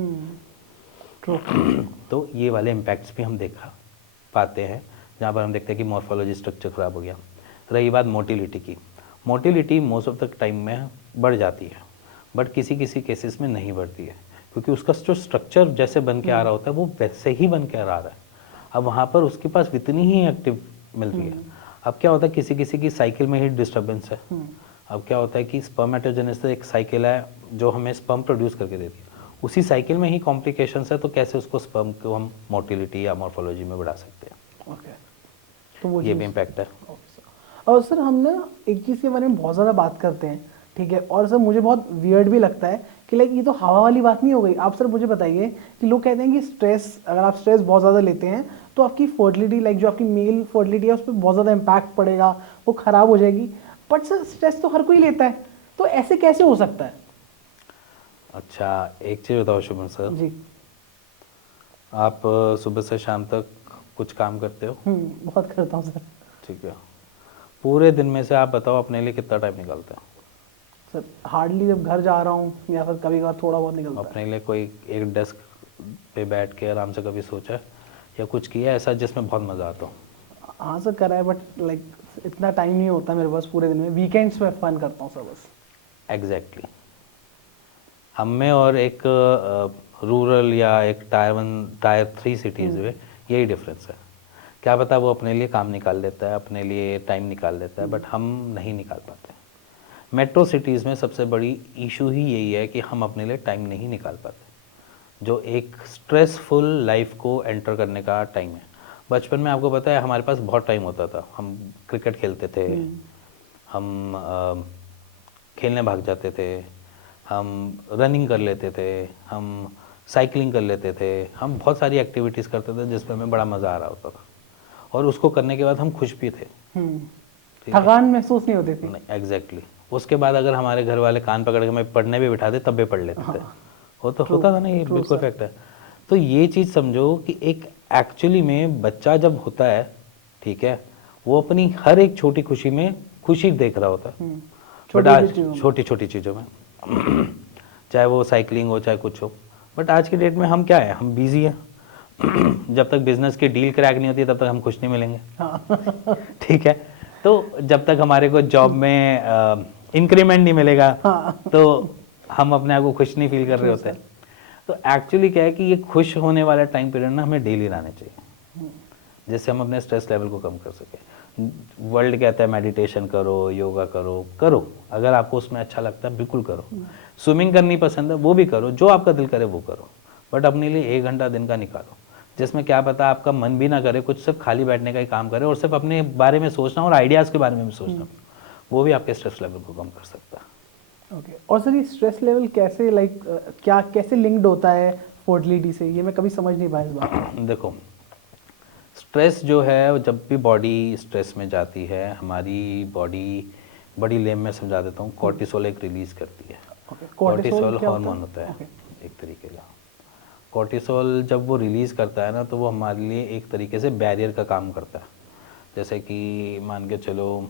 तो ये वाले इम्पैक्ट्स भी हम देखा पाते हैं जहाँ पर हम देखते हैं कि मॉर्फोलॉजी स्ट्रक्चर ख़राब हो गया। रही बात मोटिलिटी की, motility most of the time में बढ़ जाती है बट किसी किसी केसेस में नहीं बढ़ती है, क्योंकि उसका जो स्ट्रक्चर जैसे बन के आ रहा होता है वो वैसे ही बन के आ रहा है। अब वहाँ पर उसके पास इतनी ही एक्टिव मिल रही है। अब क्या होता है, किसी किसी की साइकिल में ही डिस्टर्बेंस है। अब क्या होता है कि स्पर्मेटोजेनेसिस एक साइकिल है जो हमें स्पर्म प्रोड्यूस करके देती है, उसी साइकिल में ही कॉम्प्लिकेशंस है, तो कैसे उसको स्पर्म को हम मोटिलिटी या मॉर्फोलॉजी में बढ़ा सकते हैं। ओके, तो वो ये भी इम्पैक्ट है। और सर हम ना एक चीज़ के बारे में बहुत ज़्यादा बात करते हैं, ठीक है, और सर मुझे बहुत वियर्ड भी लगता है कि लाइक ये तो हवा वाली बात नहीं हो गई। आप सर मुझे बताइए कि लोग कहते हैं कि स्ट्रेस, अगर आप स्ट्रेस बहुत ज़्यादा लेते हैं तो आपकी फर्टिलिटी, लाइक जो आपकी मेल फर्टिलिटी है उस पर बहुत ज़्यादा इम्पैक्ट पड़ेगा, वो ख़राब हो जाएगी। बट सर स्ट्रेस तो हर कोई लेता है, तो ऐसे कैसे हो सकता है? अच्छा, एक चीज़ बताओ शुभम सर जी, आप सुबह से शाम तक कुछ काम करते हो? बहुत करता हूँ सर। ठीक है, पूरे दिन में से आप बताओ अपने लिए कितना टाइम निकालते हो? सर हार्डली जब घर जा रहा हूँ या फिर कभी कभार थोड़ा बहुत निकलता है। अपने लिए कोई एक डेस्क पे बैठ के आराम से कभी सोचा है या कुछ किया है ऐसा जिसमें बहुत मज़ा आता हो? हाँ सर करा है, बट लाइक इतना टाइम नहीं होता मेरे पास पूरे दिन में। वीकेंड्स में फन करता हूँ सर बस। एग्जैक्टली हम में और एक रूरल या एक टायर 3 सिटीज़ में यही डिफरेंस है। क्या पता वो अपने लिए काम निकाल लेता है, अपने लिए टाइम निकाल लेता है, बट हम नहीं निकाल पाते। मेट्रो सिटीज़ में सबसे बड़ी इशू ही यही है कि हम अपने लिए टाइम नहीं निकाल पाते, जो एक स्ट्रेसफुल लाइफ को एंटर करने का टाइम है। बचपन में आपको पता है हमारे पास बहुत टाइम होता था, हम क्रिकेट खेलते थे, हम खेलने भाग जाते थे, हम रनिंग कर लेते थे, हम साइकिलिंग कर लेते थे, हम बहुत सारी एक्टिविटीज़ करते थे जिसमें हमें बड़ा मज़ा आ रहा होता था और उसको करने के बाद हम खुश भी थे। थकान महसूस नहीं होती थी। नहीं, एग्जैक्टली उसके बाद अगर हमारे घर वाले कान पकड़ के मैं पढ़ने भी बिठा दे तब भी पढ़ लेते थे। वो तो होता था ना, ये बिल्कुल फैक्ट है। तो ये चीज़ समझो कि एक एक्चुअली में बच्चा जब होता है, ठीक है, वो अपनी हर एक छोटी खुशी में खुशी देख रहा होता है, बट आज छोटी छोटी चीज़ों में चाहे वो साइकिलिंग हो चाहे कुछ हो। बट आज की डेट में हम क्या है, हम बिजी हैं जब तक बिजनेस की डील क्रैक नहीं होती तब तक हम खुश नहीं मिलेंगे। ठीक है, तो जब तक हमारे को जॉब में इंक्रीमेंट नहीं मिलेगा तो हम अपने आप को खुश नहीं फील कर रहे होते हैं। तो एक्चुअली क्या है कि ये खुश होने वाला टाइम पीरियड ना हमें डेली लाने चाहिए, जिससे हम अपने स्ट्रेस लेवल को कम कर सकें। वर्ल्ड कहता है मेडिटेशन करो, योगा करो, अगर आपको उसमें अच्छा लगता है बिल्कुल करो। स्विमिंग करनी पसंद है वो भी करो, जो आपका दिल करे वो करो, बट अपने लिए 1 घंटा दिन का निकालो, जिसमें क्या पता आपका मन भी ना करे कुछ, सिर्फ खाली बैठने का ही काम करे और सिर्फ अपने बारे में सोचना और आइडियाज़ के बारे में भी सोचना, वो भी आपके स्ट्रेस लेवल को कम कर सकता है। ओके, और सर ये स्ट्रेस लेवल कैसे लाइक क्या कैसे लिंक्ड होता है फर्टिलिटी से, ये मैं कभी समझ नहीं पाया इस बात। देखो, स्ट्रेस जो है जब भी बॉडी स्ट्रेस में जाती है, हमारी बॉडी बड़ी लेम में समझा देता हूँ, कॉर्टिसोल एक रिलीज करती है। कॉर्टिसोल हार्मोन होता है एक तरीके का। कॉर्टिसोल जब वो रिलीज़ करता है ना तो वो हमारे लिए एक तरीके से बैरियर का काम करता है। जैसे कि मान के चलो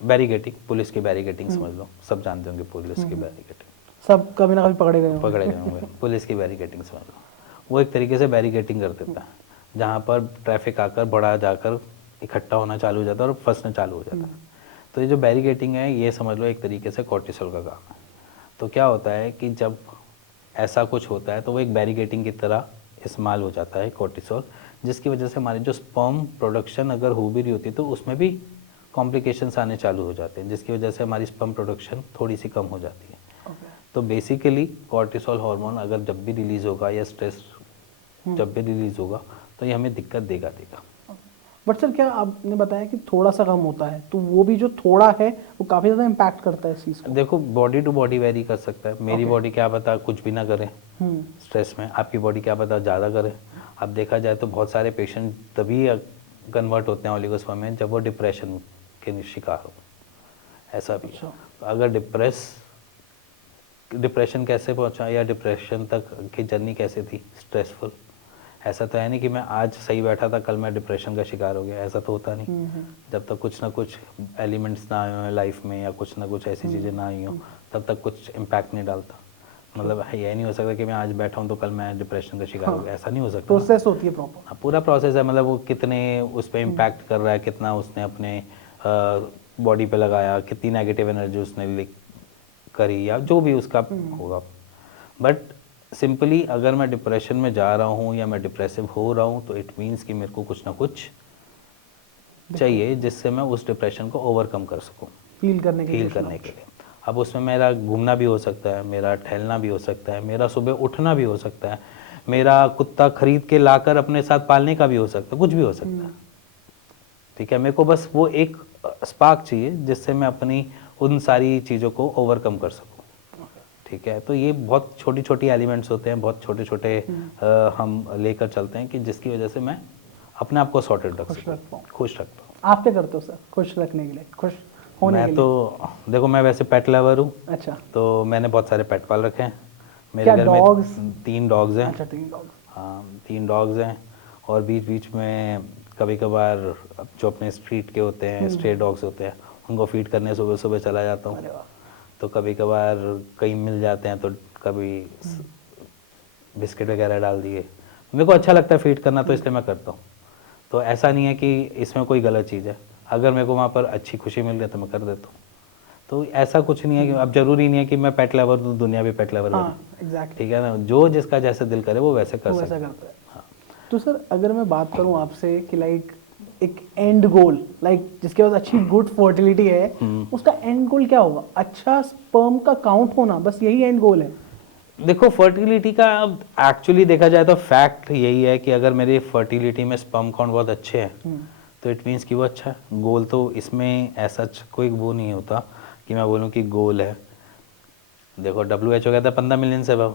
बैरिकेटिंग, पुलिस की बैरिकेटिंग समझ लो, सब जानते होंगे पुलिस की बैरिकेटिंग, सब कभी ना कभी पकड़े गए होंगे। पुलिस की बैरिकेटिंग समझ लो, वो एक तरीके से बैरिकेटिंग कर देता है, जहाँ पर ट्रैफिक आकर बड़ा जाकर इकट्ठा होना चालू हो जाता है और फंसना चालू हो जाता है। तो ये जो बैरिकेटिंग है ये समझ लो एक तरीके से कॉर्टिसोल का काम है। तो क्या होता है कि जब ऐसा कुछ होता है तो वो एक बैरिकेटिंग की तरह इस्तेमाल हो जाता है कॉर्टिसोल, जिसकी वजह से हमारी जो स्पर्म प्रोडक्शन अगर हो भी रही होती है तो उसमें भी कॉम्प्लिकेशंस आने चालू हो जाते हैं, जिसकी वजह से हमारी स्पर्म प्रोडक्शन थोड़ी सी कम हो जाती है। तो बेसिकली कॉर्टिसोल हार्मोन अगर जब भी रिलीज़ होगा या स्ट्रेस जब भी रिलीज़ होगा तो ये हमें दिक्कत देगा। बट सर क्या आपने बताया कि थोड़ा सा कम होता है, तो वो भी जो थोड़ा है वो काफ़ी ज़्यादा इम्पैक्ट करता है इस चीज़ को? देखो बॉडी टू बॉडी वेरी कर सकता है, मेरी Okay. बॉडी क्या पता कुछ भी ना करे हम्म, स्ट्रेस में, आपकी बॉडी क्या पता ज़्यादा करे। अब देखा जाए तो बहुत सारे पेशेंट तभी कन्वर्ट होते हैं ओलिगोस्पर्म में जब वो डिप्रेशन के शिकार हो, ऐसा भी है। अच्छा। तो अगर डिप्रेशन कैसे पहुंचा या डिप्रेशन तक की जर्नी कैसे थी स्ट्रेसफुल, ऐसा तो है नहीं कि मैं आज सही बैठा था कल मैं डिप्रेशन का शिकार हो गया, ऐसा तो होता नहीं। जब तक कुछ ना कुछ एलिमेंट्स ना आए हों लाइफ में या कुछ ना कुछ ऐसी चीज़ें ना आई हों तब तक कुछ इम्पैक्ट नहीं डालता। मतलब ये नहीं हो सकता कि मैं आज बैठा हूँ तो कल मैं डिप्रेशन का शिकार हो गया, ऐसा नहीं हो सकता ना। प्रोसेस होती है प्रॉपर। हाँ, पूरा प्रोसेस है, मतलब वो कितने उस पर इम्पैक्ट कर रहा है, कितना उसने अपने बॉडी पे लगाया, कितनी नेगेटिव एनर्जी उसने करी या जो भी उसका होगा। बट सिंपली अगर मैं डिप्रेशन में जा रहा हूँ या मैं डिप्रेसिव हो रहा हूँ तो इट मीन्स कि मेरे को कुछ ना कुछ चाहिए जिससे मैं उस डिप्रेशन को ओवरकम कर सकूँ, हील करने के लिए हील कुछ ना करने कुछ। के लिए। अब उसमें मेरा घूमना भी हो सकता है, मेरा टहलना भी हो सकता है, मेरा सुबह उठना भी हो सकता है, मेरा कुत्ता खरीद के लाकर अपने साथ पालने का भी हो सकता है, कुछ भी हो सकता है। ठीक है, मेरे को बस वो एक स्पार्क चाहिए जिससे मैं अपनी उन सारी चीज़ों को ओवरकम कर सकूँ। ठीक है, तो ये बहुत छोटी छोटी एलिमेंट्स होते हैं, बहुत छोटे छोटे हम लेकर चलते हैं कि जिसकी वजह से मैं अपने आप को सॉर्टेड रख खुश सकूँ, रख पाऊँ। खुश रख पाऊँ। आप क्या करते हो सर खुश रखने के लिए, खुश होने के मैं लिए? तो देखो मैं वैसे पेट लवर हूँ, अच्छा। तो मैंने बहुत सारे पेट पाल रखे हैं। मेरे क्या घर डॉग्स? में 3 डॉग्स हैं। अच्छा 3 डॉग। हाँ 3 डॉग्स हैं, और बीच बीच में कभी कभार जो अपने स्ट्रीट के होते हैं स्ट्रे डॉग्स होते हैं उनको फीड करने सुबह सुबह चला जाता हूँ। अरे वाह। तो कभी कभार कहीं मिल जाते हैं तो कभी बिस्किट वगैरह डाल दिए, मेरे को अच्छा लगता है फीड करना तो इसलिए मैं करता हूँ। तो ऐसा नहीं है कि इसमें कोई गलत चीज़ है, अगर मेरे को वहाँ पर अच्छी खुशी मिल रही है तो मैं कर देता हूँ। तो ऐसा कुछ नहीं है कि अब ज़रूरी नहीं है कि मैं पेट लवर हूँ दुनिया भी पेट लवर हाँ करे। एग्जैक्टली, ठीक है ना, जो जिसका जैसे दिल करे वो वैसे कर वो वैसा सकता है। करता है। तो सर अगर मैं बात करूं आपसे कि लाइक एक एंड गोल, लाइक जिसके पास अच्छी गुड फर्टिलिटी है उसका एंड गोल क्या होगा? अच्छा स्पर्म का काउंट होना, बस यही एंड गोल है? देखो फर्टिलिटी का अब एक्चुअली देखा जाए तो फैक्ट यही है कि अगर मेरी फर्टिलिटी में स्पर्म काउंट बहुत अच्छे हैं तो इट मीन्स कि वो अच्छा है। गोल तो इसमें ऐसा कोई वो नहीं होता कि मैं बोलूँ कि गोल है। देखो WHO कहता है 15 मिलियन से अबव,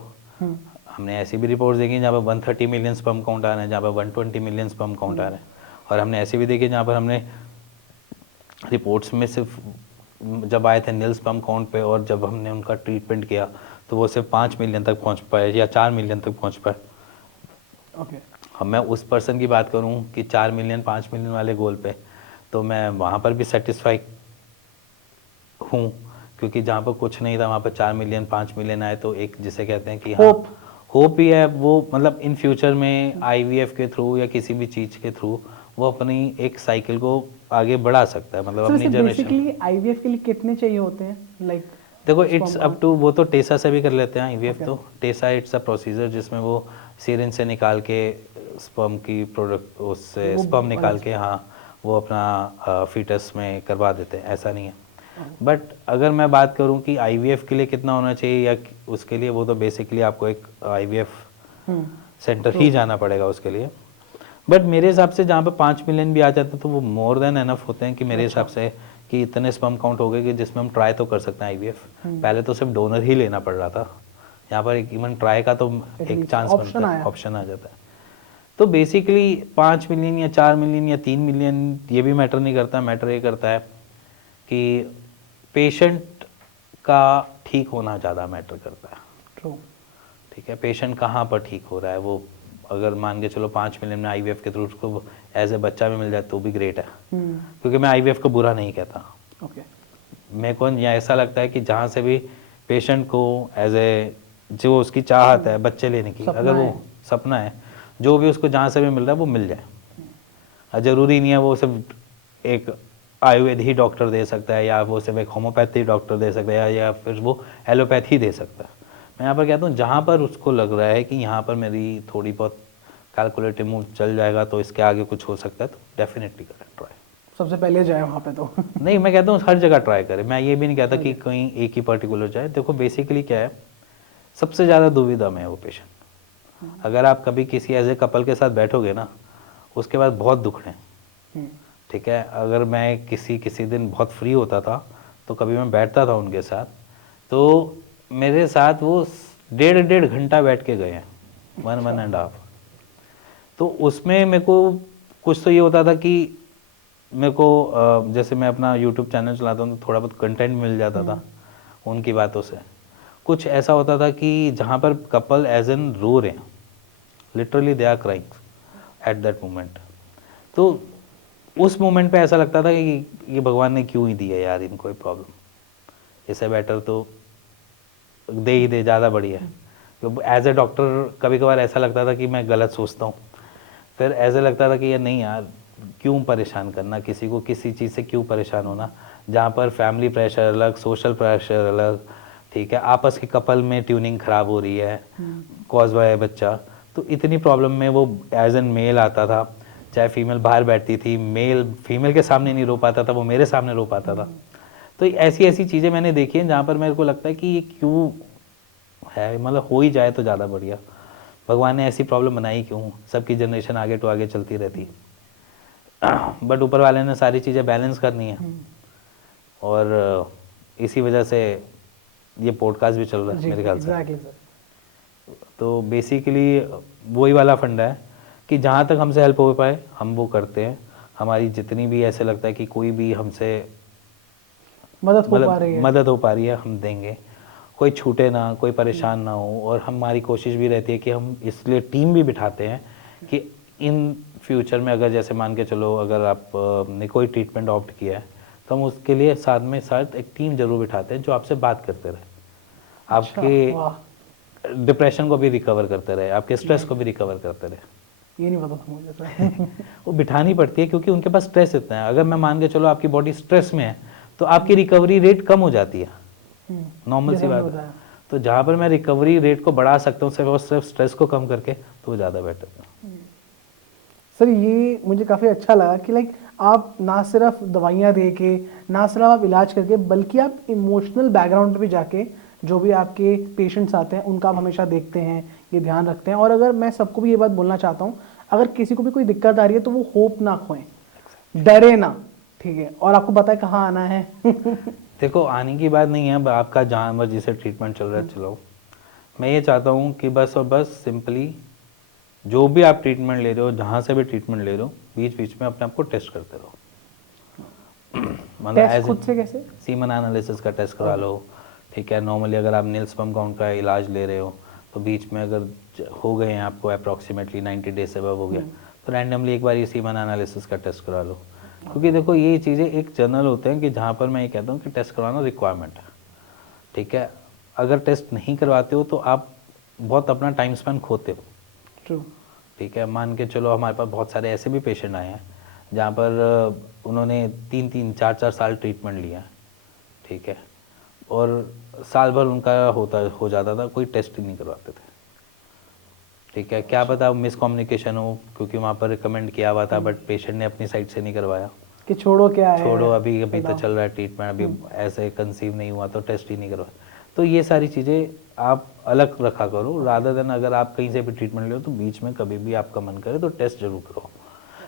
हमने ऐसी भी रिपोर्ट्स देखी जहाँ पर 130 मिलियन स्पर्म काउंट आ रहे हैं, जहाँ पर 120 मिलियन स्पर्म काउंट आ रहे हैं, और हमने ऐसी भी देखी जहाँ पर हमने रिपोर्ट्स में सिर्फ जब आए थे नील स्पर्म काउंट पे और जब हमने उनका ट्रीटमेंट किया तो वो सिर्फ 5 मिलियन तक पहुँच पाए या 4 मिलियन तक पहुँच पाए। ओके। अब मैं उस पर्सन की बात करूं कि 4 मिलियन 5 मिलियन वाले गोल पे, तो मैं वहाँ पर भी सेटिस्फाई हूँ, क्योंकि जहाँ पर कुछ नहीं था वहाँ पर 4 मिलियन 5 मिलियन आए तो एक जिसे कहते हैं कि हाँ Hope. होप ही है। वो मतलब इन फ्यूचर में IVF के थ्रू या किसी भी चीज़ के थ्रू वो अपनी एक साइकिल को आगे बढ़ा सकता है, मतलब सर अपनी वैसे जनरेशन। बेसिकली आईवीएफ के लिए कितने चाहिए होते हैं, लाइक? देखो इट्स अप टू, वो तो टेसा से भी कर लेते हैं IVF। Okay. तो टेसा इट्स अ प्रोसीजर जिसमें वो सीरिंज से निकाल के स्पर्म की प्रोडक्ट उससे वो स्पर्म निकाल अलग के हाँ वो अपना फीटस में करवा देते हैं, ऐसा नहीं है। बट अगर मैं बात करूं कि IVF के लिए कितना होना चाहिए या उसके लिए, वो तो बेसिकली आपको एक IVF सेंटर ही जाना पड़ेगा उसके लिए। बट मेरे हिसाब से जहाँ पे 5 मिलियन भी आ जाते हैं तो वो मोर देन एनफ होते हैं कि मेरे हिसाब से कि इतने स्पर्म काउंट हो गए कि जिसमें हम ट्राई तो कर सकते हैं IVF। पहले तो सिर्फ डोनर ही लेना पड़ रहा था, यहाँ पर इवन ट्राई का तो एक चांस बनता है, ऑप्शन आ जाता है। तो बेसिकली 5 मिलियन या 4 मिलियन या 3 मिलियन ये भी मैटर नहीं करता, मैटर ये करता है कि पेशेंट का ठीक होना ज़्यादा मैटर करता है। ट्रू। ठीक है, पेशेंट कहाँ पर ठीक हो रहा है, वो अगर मान के चलो 5 मिलियन में IVF के थ्रू उसको एज ए बच्चा भी मिल जाए तो भी ग्रेट है, क्योंकि मैं IVF को बुरा नहीं कहता। ओके। मेरे को या ऐसा लगता है कि जहाँ से भी पेशेंट को एज ए जो उसकी चाहत है बच्चे लेने की, अगर वो सपना है जो भी उसको जहाँ से भी मिल रहा है वो मिल जाए। ज़रूरी नहीं है वो सिर्फ एक आयुर्वेद ही डॉक्टर दे सकता है या वो सिर्फ एक होम्योपैथी डॉक्टर दे सकता है या फिर वो एलोपैथी दे सकता है। मैं यहाँ पर कहता हूँ जहाँ पर उसको लग रहा है कि यहाँ पर मेरी थोड़ी बहुत कैलकुलेटिव मूव चल जाएगा तो इसके आगे कुछ हो सकता है तो डेफिनेटली करें ट्राई। सबसे पहले जाए वहाँ पे तो नहीं, मैं कहता हूँ हर जगह ट्राई करें, मैं ये भी नहीं कहता कि कहीं एक ही पर्टिकुलर जाए। देखो बेसिकली क्या है, सबसे ज़्यादा दुविधा में है वो पेशेंट। अगर आप कभी किसी एज ए कपल के साथ बैठोगे ना उसके बाद बहुत दुख है ठीक है, अगर मैं किसी दिन बहुत फ्री होता था तो कभी मैं बैठता था उनके साथ, तो मेरे साथ वो 1.5 घंटा बैठ के गए हैं, 1.5 तो उसमें मेरे को कुछ तो ये होता था कि मेरे को जैसे मैं अपना यूट्यूब चैनल चलाता हूँ तो थोड़ा बहुत कंटेंट मिल जाता था उनकी बातों से। कुछ ऐसा होता था कि जहाँ पर कपल एज एन रो रहे हैं, literally they are crying at that moment, तो उस मोमेंट पे ऐसा लगता था कि ये भगवान ने क्यों ही दिया यार इनको कोई प्रॉब्लम, इससे बेटर तो दे ही दे, ज़्यादा बढ़िया है। एज ए डॉक्टर कभी कभार ऐसा लगता था कि मैं गलत सोचता हूँ, फिर ऐसा लगता था कि यार नहीं यार, क्यों परेशान करना किसी को, किसी चीज़ से क्यों परेशान होना, जहाँ पर फैमिली प्रेशर अलग, सोशल प्रेशर अलग, ठीक है, आपस के कपल में ट्यूनिंग खराब हो रही है कॉज बाय बच्चा, तो इतनी प्रॉब्लम में वो एज एन मेल आता था, चाहे फीमेल बाहर बैठती थी, मेल फीमेल के सामने नहीं रो पाता था, वो मेरे सामने रो पाता था। तो ऐसी ऐसी चीज़ें मैंने देखी हैं जहाँ पर मेरे को लगता है कि ये क्यों है, मतलब हो ही जाए तो ज़्यादा बढ़िया, भगवान ने ऐसी प्रॉब्लम बनाई क्यों, सबकी जनरेशन आगे तो आगे चलती रहती, बट ऊपर वाले ने सारी चीज़ें बैलेंस करनी है, और इसी वजह से ये पॉडकास्ट भी चल रहा है मेरे ख्याल से। तो बेसिकली वही वाला फंडा है कि जहाँ तक हमसे हेल्प हो पाए हम वो करते हैं, हमारी जितनी भी ऐसे लगता है कि कोई भी हमसे मदद हो पा रही है हम देंगे, कोई छूटे ना, कोई परेशान ना हो, और हमारी कोशिश भी रहती है कि हम इसलिए टीम भी बिठाते हैं कि इन फ्यूचर में अगर जैसे मान के चलो अगर आप ने कोई ट्रीटमेंट ऑप्ट किया है तो हम उसके लिए साथ एक टीम जरूर बिठाते हैं जो आपसे बात करते रहे, आपके डिप्रेशन को भी रिकवर करते रहे, आपके स्ट्रेस को भी रिकवर करते रहे। ये नहीं पता था मुझे वो बिठानी पड़ती है क्योंकि उनके पास स्ट्रेस इतना है, अगर मैं मान के चलो आपकी बॉडी स्ट्रेस में है तो आपकी रिकवरी रेट कम हो जाती है, नॉर्मल सी बात है। तो जहाँ पर मैं रिकवरी रेट को बढ़ा सकता हूँ सिर्फ स्ट्रेस को कम करके, तो ज़्यादा बेटर है। सर ये मुझे काफ़ी अच्छा लगा कि लाइक आप ना सिर्फ दवाइयाँ दे के, ना सिर्फ आप इलाज करके, बल्कि आप इमोशनल बैकग्राउंड पे भी जाके जो भी आपके पेशेंट्स आते हैं उनका आप हमेशा देखते हैं, ये ध्यान रखते हैं। और अगर मैं सबको भी ये बात बोलना चाहता हूँ, अगर किसी को भी कोई दिक्कत आ रही है तो वो होप ना खोएं, डरे ना, ठीक है, और आपको पता है कहाँ आना है देखो आने की बात नहीं है, आपका जहाँ मर्जी से ट्रीटमेंट चल रहा है चलो, मैं ये चाहता हूँ कि बस और बस सिंपली जो भी आप ट्रीटमेंट ले रहे हो, जहाँ से भी ट्रीटमेंट ले रहे हो, बीच बीच में अपने आप को टेस्ट करते रहो। मतलब खुद से कैसे? सीमन एनालिसिस का टेस्ट करा लो, ठीक है, नॉर्मली अगर आप नील स्पर्म काउंट का इलाज ले रहे हो तो बीच में अगर हो गए हैं आपको अप्रॉक्सीमेटली 90 डेज से अब हो गया तो रैंडमली एक बार ये सीमन एनालिसिस का टेस्ट करा लो, क्योंकि देखो ये चीज़ें एक जर्नल होते हैं कि जहाँ पर मैं ये कहता हूँ कि टेस्ट करवाना रिक्वायरमेंट है, ठीक है, अगर टेस्ट नहीं करवाते हो तो आप बहुत अपना टाइम स्पेंड खोते हो। ट्रू। ठीक है, मान के चलो हमारे पास बहुत सारे ऐसे भी पेशेंट आए हैं जहाँ पर उन्होंने 3-3, 4-4 साल ट्रीटमेंट लिया, ठीक है, और साल भर उनका हो जाता था, कोई टेस्ट ही नहीं करवाते थे, ठीक है, क्या पता मिसकम्युनिकेशन हो क्योंकि वहाँ पर रिकमेंड किया हुआ था बट पेशेंट ने अपनी साइड से नहीं करवाया कि छोड़ो क्या है, छोड़ो अभी अभी तो चल रहा है ट्रीटमेंट, अभी ऐसे कंसीव नहीं हुआ तो टेस्ट ही नहीं करवाया। तो ये सारी चीज़ें आप अलग रखा करो, रादर देन अगर आप कहीं से भी ट्रीटमेंट लो तो बीच में कभी भी आपका मन करे तो टेस्ट जरूर करो,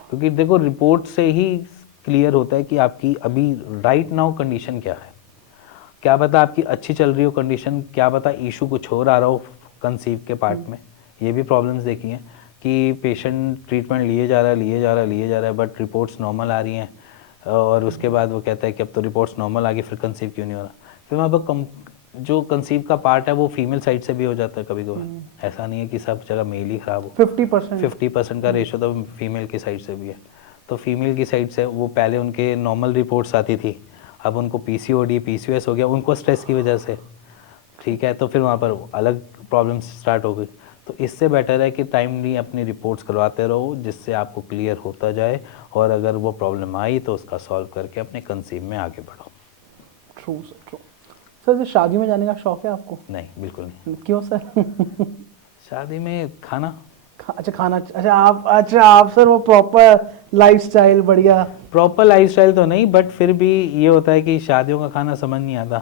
क्योंकि देखो रिपोर्ट से ही क्लियर होता है कि आपकी अभी राइट नाउ कंडीशन क्या है, क्या पता आपकी अच्छी चल रही हो कंडीशन, क्या पता इशू कुछ और आ रहा हो कंसीव के पार्ट में। ये भी प्रॉब्लम्स देखी हैं कि पेशेंट ट्रीटमेंट लिए जा रहा है बट रिपोर्ट्स नॉर्मल आ रही हैं, और उसके बाद वो कहता है कि अब तो रिपोर्ट्स नॉर्मल आ गई, फिर कंसीव क्यों नहीं हो रहा, फिर वहाँ पर जो कंसीव का पार्ट है वो फीमेल साइड से भी हो जाता है कभी कभार, ऐसा नहीं है कि सब जगह मेल ही खराब हो, 50% का रेशो तो फीमेल की साइड से भी है। तो फीमेल की साइड से वो पहले उनके नॉर्मल रिपोर्ट्स आती थी, अब उनको पीसीओडी पीसीओएस हो गया, उनको स्ट्रेस की वजह से, ठीक है, तो फिर वहाँ पर अलग प्रॉब्लम्स स्टार्ट हो गई। तो इससे बेटर है कि टाइमली अपनी रिपोर्ट्स करवाते रहो जिससे आपको क्लियर होता जाए, और अगर वो प्रॉब्लम आई तो उसका सॉल्व करके अपने कंसीव में आगे बढ़ो। True sir, true sir. शादी में जाने का शौक है आपको? नहीं, बिल्कुल नहीं। क्यों सर? शादी में खाना, अच्छा खाना, अच्छा आप सर वो प्रॉपर लाइफस्टाइल, बढ़िया प्रॉपर लाइफस्टाइल तो नहीं, बट फिर भी ये होता है कि शादियों का खाना समझ नहीं आता,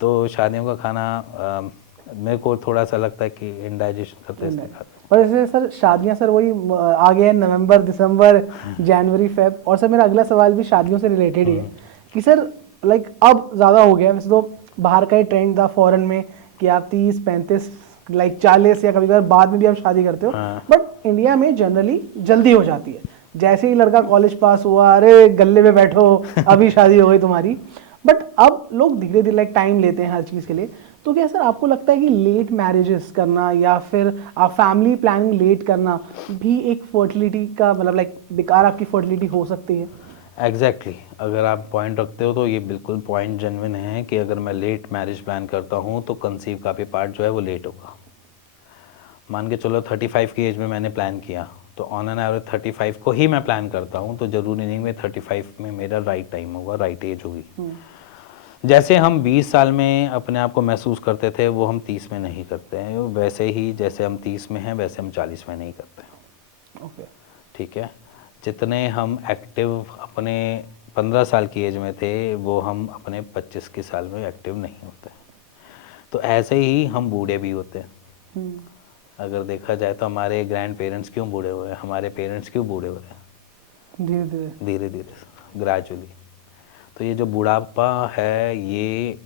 तो शादियों का खाना मेरे को थोड़ा सा लगता है कि इंडाइजेशन करते इसलिए खाते और ऐसे सर शादियां सर वही आ गए हैं नवंबर दिसंबर जनवरी फेब, और सर मेरा अगला सवाल भी शादियों से रिलेटेड ही है कि सर लाइक अब ज़्यादा हो गया है, वैसे तो बाहर का ही ट्रेंड था फॉरेन में कि आप 30-35 लाइक 40 या कभी कभार बाद में भी आप शादी करते हो, हाँ। बट इंडिया में जनरली जल्दी हो जाती है। जैसे ही लड़का कॉलेज पास हुआ, अरे गल्ले पे बैठो अभी शादी हो गई तुम्हारी। बट अब लोग धीरे धीरे लाइक टाइम लेते हैं हर चीज़ के लिए। तो क्या सर आपको लगता है कि लेट मैरिजेस करना या फिर आप फैमिली प्लानिंग लेट करना भी एक फर्टिलिटी का मतलब लाइक बेकार आपकी फर्टिलिटी हो सकती है? एग्जैक्टली अगर आप पॉइंट रखते हो तो ये बिल्कुल पॉइंट जेन्युइन है कि अगर मैं लेट मैरिज प्लान करता हूँ तो कंसीव का भी पार्ट जो है वो लेट होगा। मान के चलो 35 की एज में मैंने प्लान किया, तो ऑन एन एवरेज 35 को ही मैं प्लान करता हूँ, तो ज़रूरी नहीं मैं 35 में मेरा राइट टाइम होगा, राइट एज होगी। जैसे हम 20 साल में अपने आप को महसूस करते थे वो हम 30 में नहीं करते हैं, वैसे ही जैसे हम 30 में हैं वैसे हम 40 में नहीं करते हैं। ओके। ठीक है, जितने हम एक्टिव अपने 15 साल की एज में थे वो हम अपने 25 के साल में एक्टिव नहीं होते। तो ऐसे ही हम बूढ़े भी होते हैं। अगर देखा जाए तो हमारे ग्रैंड पेरेंट्स क्यों बूढ़े हुए, हमारे पेरेंट्स क्यों बूढ़े हुए, धीरे धीरे धीरे धीरे ग्रेजुअली। तो ये जो बुढ़ापा है ये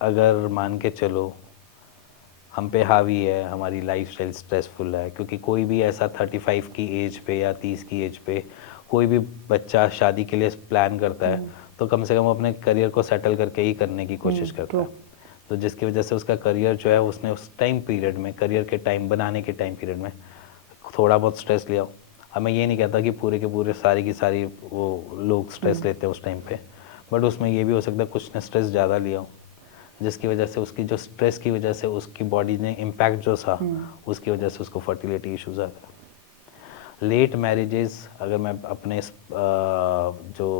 अगर मान के चलो हम पे हावी है, हमारी लाइफ स्टाइल स्ट्रेसफुल है, क्योंकि कोई भी ऐसा 35 की एज पे या 30 की एज पे कोई भी बच्चा शादी के लिए प्लान करता है तो कम से कम अपने करियर को सेटल करके ही करने की कोशिश करता है। तो जिसकी वजह से उसका करियर जो है उसने उस टाइम पीरियड में, करियर के टाइम बनाने के टाइम पीरियड में थोड़ा बहुत स्ट्रेस लिया हो। अब मैं ये नहीं कहता कि पूरे के पूरे सारी की सारी वो लोग स्ट्रेस लेते हैं उस टाइम पे, बट उसमें ये भी हो सकता है कुछ ने स्ट्रेस ज़्यादा लिया हो, जिसकी वजह से उसकी जो स्ट्रेस की वजह से उसकी बॉडी ने इम्पैक्ट जो था उसकी वजह से उसको फर्टिलिटी इश्यूज आ गए। लेट मैरिजेस अगर मैं अपने जो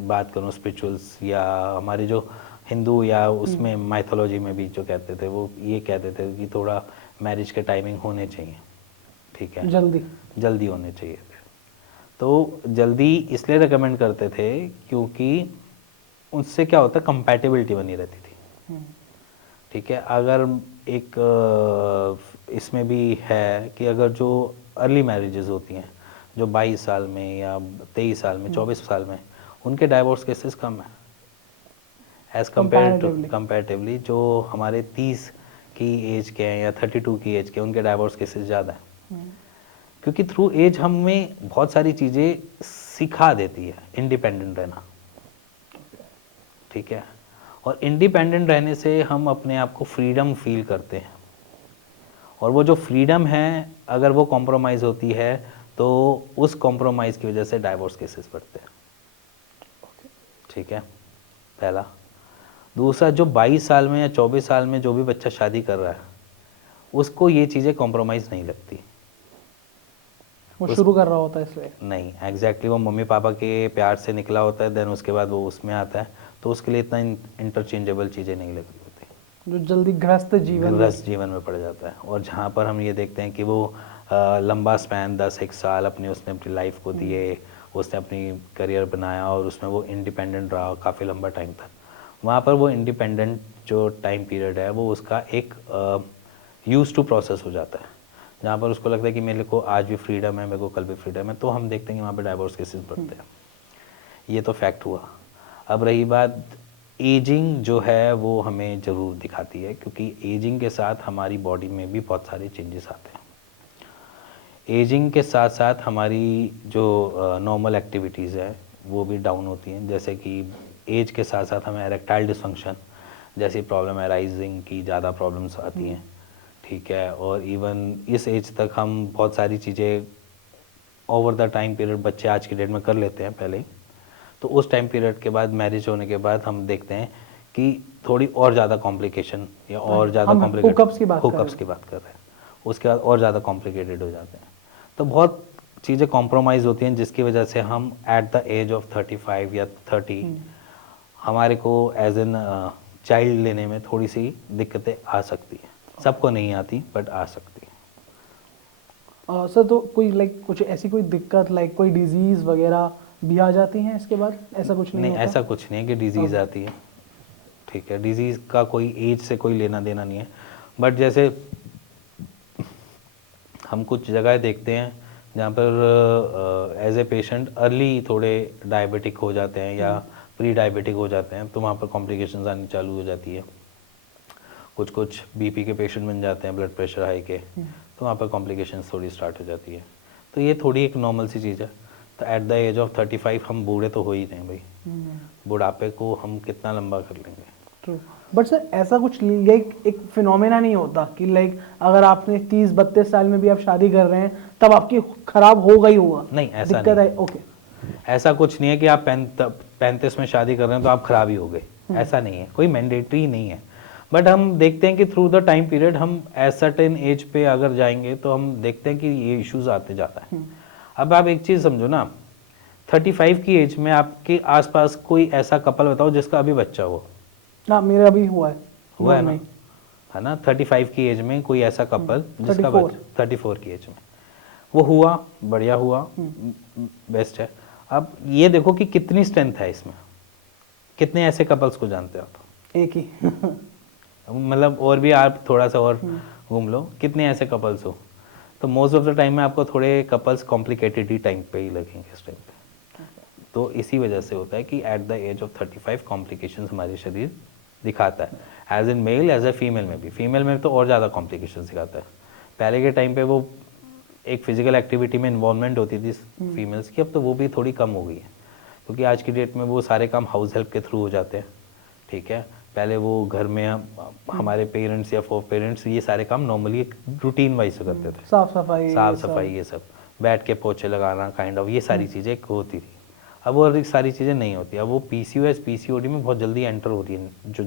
बात करूँ स्पिरिचुअल्स या हमारे जो हिंदू या उसमें माइथोलॉजी में भी जो कहते थे वो ये कहते थे कि थोड़ा मैरिज के टाइमिंग होने चाहिए, ठीक है, जल्दी होने चाहिए। तो जल्दी इसलिए रिकमेंड करते थे क्योंकि उससे क्या होता है कंपैटिबिलिटी बनी रहती थी। ठीक है, अगर एक इसमें भी है कि अगर जो अर्ली मैरिजेस होती हैं जो 22 साल में या 23 साल में 24 साल में, उनके डाइवोर्स केसेस कम है एज़ कंपेरेटिवली जो हमारे 30 की एज के हैं या 32 की एज के, उनके डाइवोर्स केसेस ज़्यादा है। क्योंकि थ्रू एज हमें बहुत सारी चीज़ें सिखा देती है, इंडिपेंडेंट रहना, ठीक है, और इंडिपेंडेंट रहने से हम अपने आप को फ्रीडम फील करते हैं, और वो जो फ्रीडम है अगर वो कॉम्प्रोमाइज़ होती है तो उस कॉम्प्रोमाइज़ की वजह से डाइवोर्स केसेस बढ़ते हैं। ठीक है, पहला। दूसरा, जो 22 साल में या 24 साल में जो भी बच्चा शादी कर रहा है उसको ये चीज़ें कॉम्प्रोमाइज़ नहीं लगती, वो शुरू कर रहा होता है इसलिए नहीं, एग्जैक्टली वो मम्मी पापा के प्यार से निकला होता है, देन उसके बाद वो उसमें आता है, तो उसके लिए इतना इंटरचेंजेबल चीज़ें नहीं लगती होती, जो जल्दी गृहस्थ जीवन में पड़ जाता है। और जहाँ पर हम ये देखते हैं कि वो लंबा स्पैन 10-1 साल अपने उसने अपनी लाइफ को दिए, उसने अपनी करियर बनाया और उसमें वो इंडिपेंडेंट रहा काफ़ी लंबा टाइम तक, वहाँ पर वो इंडिपेंडेंट जो टाइम पीरियड है वो उसका एक यूज टू प्रोसेस हो जाता है, जहाँ पर उसको लगता है कि मेरे को आज भी फ्रीडम है, मेरे को कल भी फ्रीडम है, तो हम देखते हैं कि वहाँ पे डाइवोर्स केसेस बढ़ते हैं। ये तो फैक्ट हुआ। अब रही बात एजिंग जो है वो हमें ज़रूर दिखाती है, क्योंकि एजिंग के साथ हमारी बॉडी में भी बहुत सारे चेंजेस आते हैं। एजिंग के साथ साथ हमारी जो नॉर्मल एक्टिविटीज़ है वो भी डाउन होती हैं, जैसे कि एज के साथ साथ हमें इरेक्टाइल डिसफंक्शन जैसी प्रॉब्लम एराइजिंग की ज़्यादा प्रॉब्लम्स आती हैं, ठीक है, और इवन इस एज तक हम बहुत सारी चीज़ें ओवर द टाइम पीरियड बच्चे आज की डेट में कर लेते हैं पहले ही, तो उस टाइम पीरियड के बाद मैरिज होने के बाद हम देखते हैं कि थोड़ी और ज़्यादा कॉम्प्लिकेशन या और ज़्यादा कॉम्प्लिकेटेड हुकअप्स की बात कर रहे हैं, उसके बाद और ज़्यादा कॉम्प्लिकेटेड हो जाते हैं, तो बहुत चीज़ें कॉम्प्रोमाइज़ होती हैं, जिसकी वजह से हम एट द एज ऑफ 35 या 30 हमारे को एज एन चाइल्ड लेने में थोड़ी सी दिक्कतें आ सकती हैं। सबको नहीं आती बट आ सकती है। सर तो कोई लाइक कुछ ऐसी कोई दिक्कत लाइक कोई डिजीज़ वगैरह भी आ जाती हैं इसके बाद? ऐसा कुछ नहीं होता? ऐसा कुछ नहीं है कि डिजीज़ आती है, ठीक है, डिजीज़ का कोई एज से कोई लेना देना नहीं है। बट जैसे हम कुछ जगह देखते हैं जहाँ पर एज ए पेशेंट अर्ली थोड़े डायबिटिक हो जाते हैं या प्री डायबिटिक हो जाते हैं, तो वहाँ पर कॉम्प्लिकेशंस आनी चालू हो जाती है। कुछ कुछ बीपी के पेशेंट बन जाते हैं, ब्लड प्रेशर हाई के, तो वहाँ पर कॉम्प्लिकेशंस थोड़ी स्टार्ट हो जाती है। तो ये थोड़ी एक नॉर्मल सी चीज़ है। तो एट द एज ऑफ 35 हम बूढ़े तो हो ही रहे हैं भाई, बुढ़ापे को हम कितना लंबा कर लेंगे। ट्रू, बट सर ऐसा कुछ लाइक एक फिनोमेना नहीं होता कि लाइक अगर आपने 30-32 साल में भी आप शादी कर रहे हैं तब आपकी खराब हो गई हुआ, नहीं, ऐसा दिक्कत नहीं। है। ओके, ऐसा कुछ नहीं है कि आप 35 में शादी कर रहे हैं तो आप खराब ही हो गए, ऐसा नहीं है, कोई मैंडेटरी नहीं है। बट हम देखते हैं कि थ्रू द टाइम पीरियड हम एट सर्टेन एज पे अगर जाएंगे तो हम देखते हैं कि ये इश्यूज आते जाता है। अब आप एक चीज़ समझो ना, 35 की एज में आपके आसपास कोई ऐसा कपल बताओ जिसका अभी बच्चा हो। हाँ मेरा भी हुआ है ना, है ना, 35 की एज में कोई ऐसा कपल जिसका 34 की एज में वो हुआ, बढ़िया हुआ, बेस्ट है। अब ये देखो कि कितनी स्ट्रेंथ है इसमें, कितने ऐसे कपल्स को जानते हो आप? एक ही मतलब और भी आप थोड़ा सा और घूम लो, कितने ऐसे कपल्स हो। तो मोस्ट ऑफ द टाइम में आपको थोड़े कपल्स कॉम्प्लिकेटेड ही टाइम पे ही लगेंगे इस टाइम पे। तो इसी वजह से होता है कि at the age of 35 complications हमारे शरीर दिखाता है, as in male as a female में भी। फीमेल में तो और ज़्यादा कॉम्प्लिकेशंस दिखाता है। पहले के टाइम पे वो एक फिजिकल एक्टिविटी में इन्वॉल्वमेंट होती थी फीमेल्स की, अब तो वो भी थोड़ी कम हो गई है, क्योंकि आज की डेट में वो सारे काम हाउस हेल्प के थ्रू हो जाते हैं। ठीक है, पहले वो घर में हमारे पेरेंट्स या फोर पेरेंट्स ये सारे काम नॉर्मली एक रूटीन वाइज करते थे, साफ सफाई ये सब, बैठ के पोछे लगाना काइंड ऑफ, ये सारी चीज़ें होती थी। अब वो सारी चीज़ें नहीं होती। अब वो पीसीओएस पीसीओडी में बहुत जल्दी एंटर हो रही है जो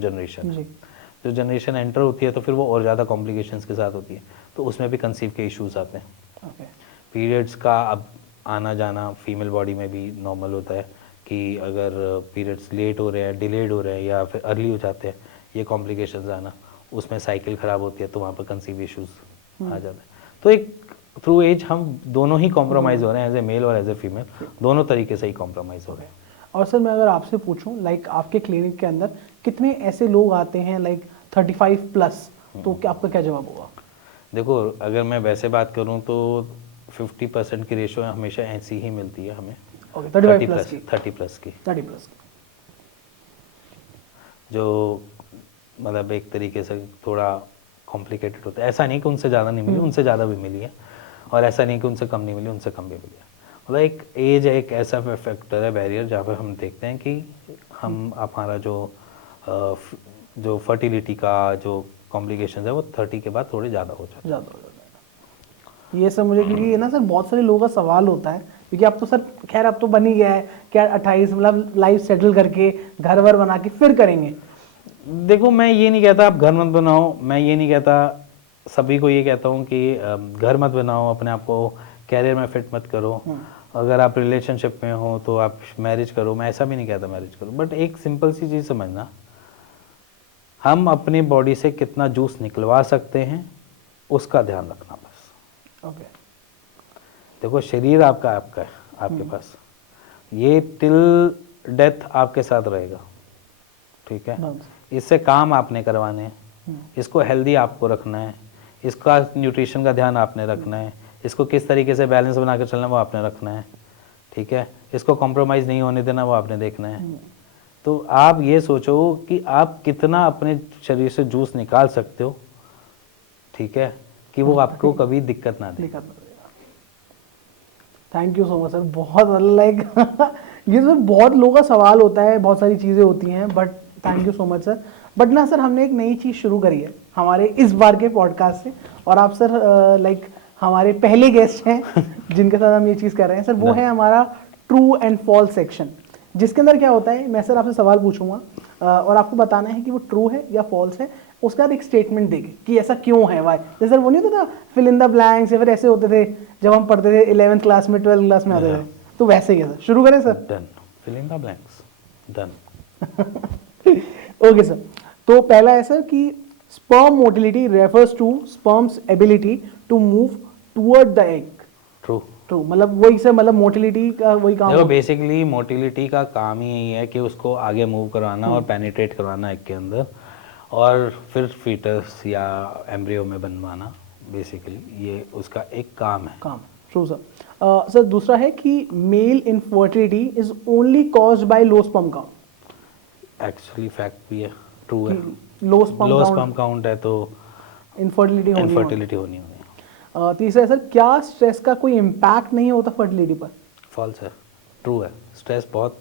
जनरेशन एंटर होती है, तो फिर वो और ज़्यादा कॉम्प्लिकेशंस के साथ होती है, तो उसमें भी कंसीव के इश्यूज आते हैं। पीरियड्स का अब आना जाना फीमेल बॉडी में भी नॉर्मल होता है कि अगर पीरियड्स लेट हो रहे हैं, डिलेड हो रहे हैं या फिर अर्ली हो जाते हैं, ये कॉम्प्लिकेशंस आना, उसमें साइकिल ख़राब होती है, तो वहाँ पर कंसीव इश्यूज आ जाते हैं। तो एक थ्रू एज हम दोनों ही कॉम्प्रोमाइज़ हो रहे हैं, एज ए मेल और एज ए फीमेल, दोनों तरीके से ही कॉम्प्रोमाइज़ हो रहे हैं। और सर मैं अगर आपसे पूछूं लाइक आपके क्लिनिक के अंदर कितने ऐसे लोग आते हैं लाइक 35 प्लस, तो क्या आपका क्या जवाब होगा? देखो, अगर मैं वैसे बात करूं तो 50% की रेशो हमेशा ऐसी ही मिलती है हमें। 30 प्लस की जो मतलब एक तरीके से थोड़ा कॉम्प्लिकेटेड होता है। ऐसा नहीं कि उनसे ज़्यादा नहीं मिली, उनसे ज़्यादा भी मिली है, और ऐसा नहीं कि उनसे कम नहीं मिली, उनसे कम भी मिली है। मतलब एक एज है, एक ऐसा फैक्टर है, बैरियर, जहाँ पर हम देखते हैं कि हम हमारा जो फर्टिलिटी का जो कॉम्प्लिकेशन है वो 30 के बाद थोड़े ज़्यादा हो जाते हैं। ये सब मुझे, क्योंकि ये ना सर बहुत सारे लोगों का सवाल होता है, क्योंकि अब तो सर खैर अब तो बन ही गया है, क्या 28 मतलब लाइफ सेटल करके घर वर बना के फिर करेंगे। देखो, मैं ये नहीं कहता आप घर मत बनाओ, मैं ये नहीं कहता, सभी को ये कहता हूँ कि घर मत बनाओ, अपने आप को कैरियर में फिट मत करो। अगर आप रिलेशनशिप में हो तो आप मैरिज करो, मैं ऐसा भी नहीं कहता मैरिज करो। बट एक सिंपल सी चीज़ समझना, हम अपनी बॉडी से कितना जूस निकलवा सकते हैं उसका ध्यान रखना बस। ओके, देखो, शरीर आपका है, आपके पास, ये टिल डेथ आपके साथ रहेगा। ठीक है, इससे काम आपने करवाने हैं, इसको हेल्दी आपको रखना है, इसका न्यूट्रिशन का ध्यान आपने रखना है, इसको किस तरीके से बैलेंस बना कर चलना वो आपने रखना है। ठीक है, इसको कॉम्प्रोमाइज़ नहीं होने देना वो आपने देखना है। तो आप ये सोचो कि आप कितना अपने शरीर से जूस निकाल सकते हो, ठीक है, कि वो आपको कभी दिक्कत ना दे। Thank you so much sir, बहुत लाइक ये सर बहुत लोगों का सवाल होता है, बहुत सारी चीज़ें होती हैं, but thank you so much sir. But ना सर हमने एक नई चीज़ शुरू करी है हमारे इस बार के पॉडकास्ट से, और आप सर लाइक हमारे पहले गेस्ट हैं जिनके साथ हम ये चीज़ कर रहे हैं सर, वो है हमारा ट्रू एंड फॉल्स सेक्शन, जिसके अंदर क्या होता है, मैं सर आपसे सवाल पूछूंगा और आपको बताना है कि वो ट्रू है या फॉल्स है। उसके बाद एक स्टेटमेंट देंगे कि ऐसा क्यों है, वाई। जैसे वो नहीं होता था फिल इन द ब्लैंक्स, या फिर ऐसे होते थे जब हम पढ़ते थे 11th क्लास में 12th क्लास में आते थे, तो वैसे ही है सर। शुरू करें sir? Done, fill in the blanks, done. Okay sir, तो पहला है सर कि sperm motility refers to sperm's ability to move toward the egg. True. True, मतलब वही से मतलब मोटिलिटी का वही काम देखो होता बेसिकली मोटिलिटी का काम ही यही है कि उसको आगे मूव करवाना और पेनिट्रेट करवाना एग के अंदर, और फिर फीटस या एम्ब्रियो में बनवाना, बेसिकली ये उसका एक काम है। काम। True sir. सर दूसरा है कि male infertility is only caused by low sperm count, actually fact भी है, ट्रू है। कि लो स्पर्म लो काउंट स्पर्म काउंट है तो इनफर्टिलिटी होनी होगी। इनफर्टिलिटी होनी होनी तीसरा है सर, क्या स्ट्रेस का कोई इम्पैक्ट नहीं होता फर्टिलिटी पर? फॉल्स है, ट्रू है। स्ट्रेस बहुत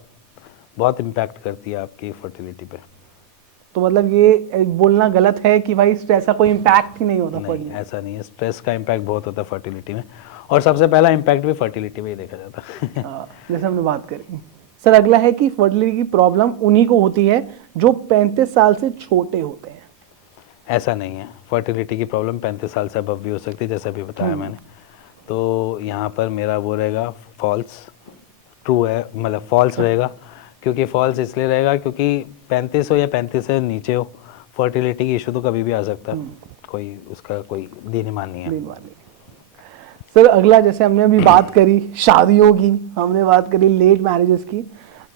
बहुत इम्पैक्ट करती है आपकी फर्टिलिटी पे। तो मतलब ये बोलना गलत है कि भाई स्ट्रेस का कोई इम्पैक्ट ही नहीं होता नहीं, फर्टिलिटी? ऐसा नहीं है, स्ट्रेस का इम्पैक्ट बहुत होता है फर्टिलिटी में, और सबसे पहला इम्पैक्ट भी फर्टिलिटी में ही देखा जाता है। जैसे हमने बात करी। सर अगला है कि फर्टिलिटी की प्रॉब्लम उन्हीं को होती है जो 35 साल से छोटे होते हैं। ऐसा नहीं है, फर्टिलिटी की प्रॉब्लम 35 साल से अबव भी हो सकती है, जैसे अभी बताया मैंने। तो यहाँ पर मेरा वो रहेगा फॉल्स। ट्रू है, मतलब फॉल्स रहेगा। क्योंकि फॉल्स इसलिए रहेगा क्योंकि 35 हो या 35 से नीचे हो, फर्टिलिटी की इशू तो कभी भी आ सकता है, कोई उसका कोई दीन-ईमान नहीं है। बीमारी। सर अगला, जैसे हमने अभी बात करी शादियों की, हमने बात करी लेट मैरिजेस की,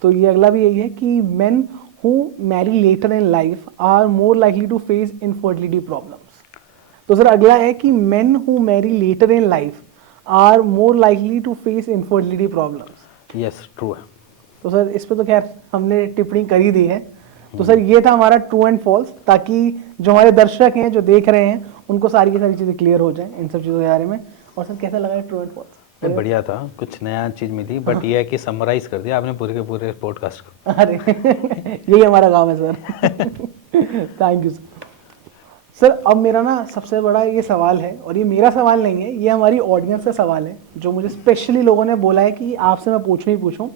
तो ये अगला भी यही है कि men who marry later in life are more likely to face infertility problems. तो सर अगला है कि men who marry later in life are more likely to face infertility problems. Yes, true है। तो सर इस पे तो खैर हमने टिप्पणी कर ही दी है। तो सर ये था हमारा ट्रू एंड फॉल्स, ताकि जो हमारे दर्शक हैं जो देख रहे हैं उनको सारी की सारी चीज़ें क्लियर हो जाए इन सब चीज़ों के बारे में। और सर कैसा लगा ट्रू एंड फॉल्स? नहीं, बढ़िया था, कुछ नया चीज़ मिली, बट ये है कि समराइज कर दिया आपने पूरे के पूरे पॉडकास्ट को। अरे यही हमारा काम है sir. Thank you sir. Sir अब मेरा ना सबसे बड़ा ये सवाल है, और ये मेरा सवाल नहीं है, ये हमारी ऑडियंस का सवाल है, जो मुझे स्पेशली लोगों ने बोला है कि आपसे मैं पूछूं ही पूछूं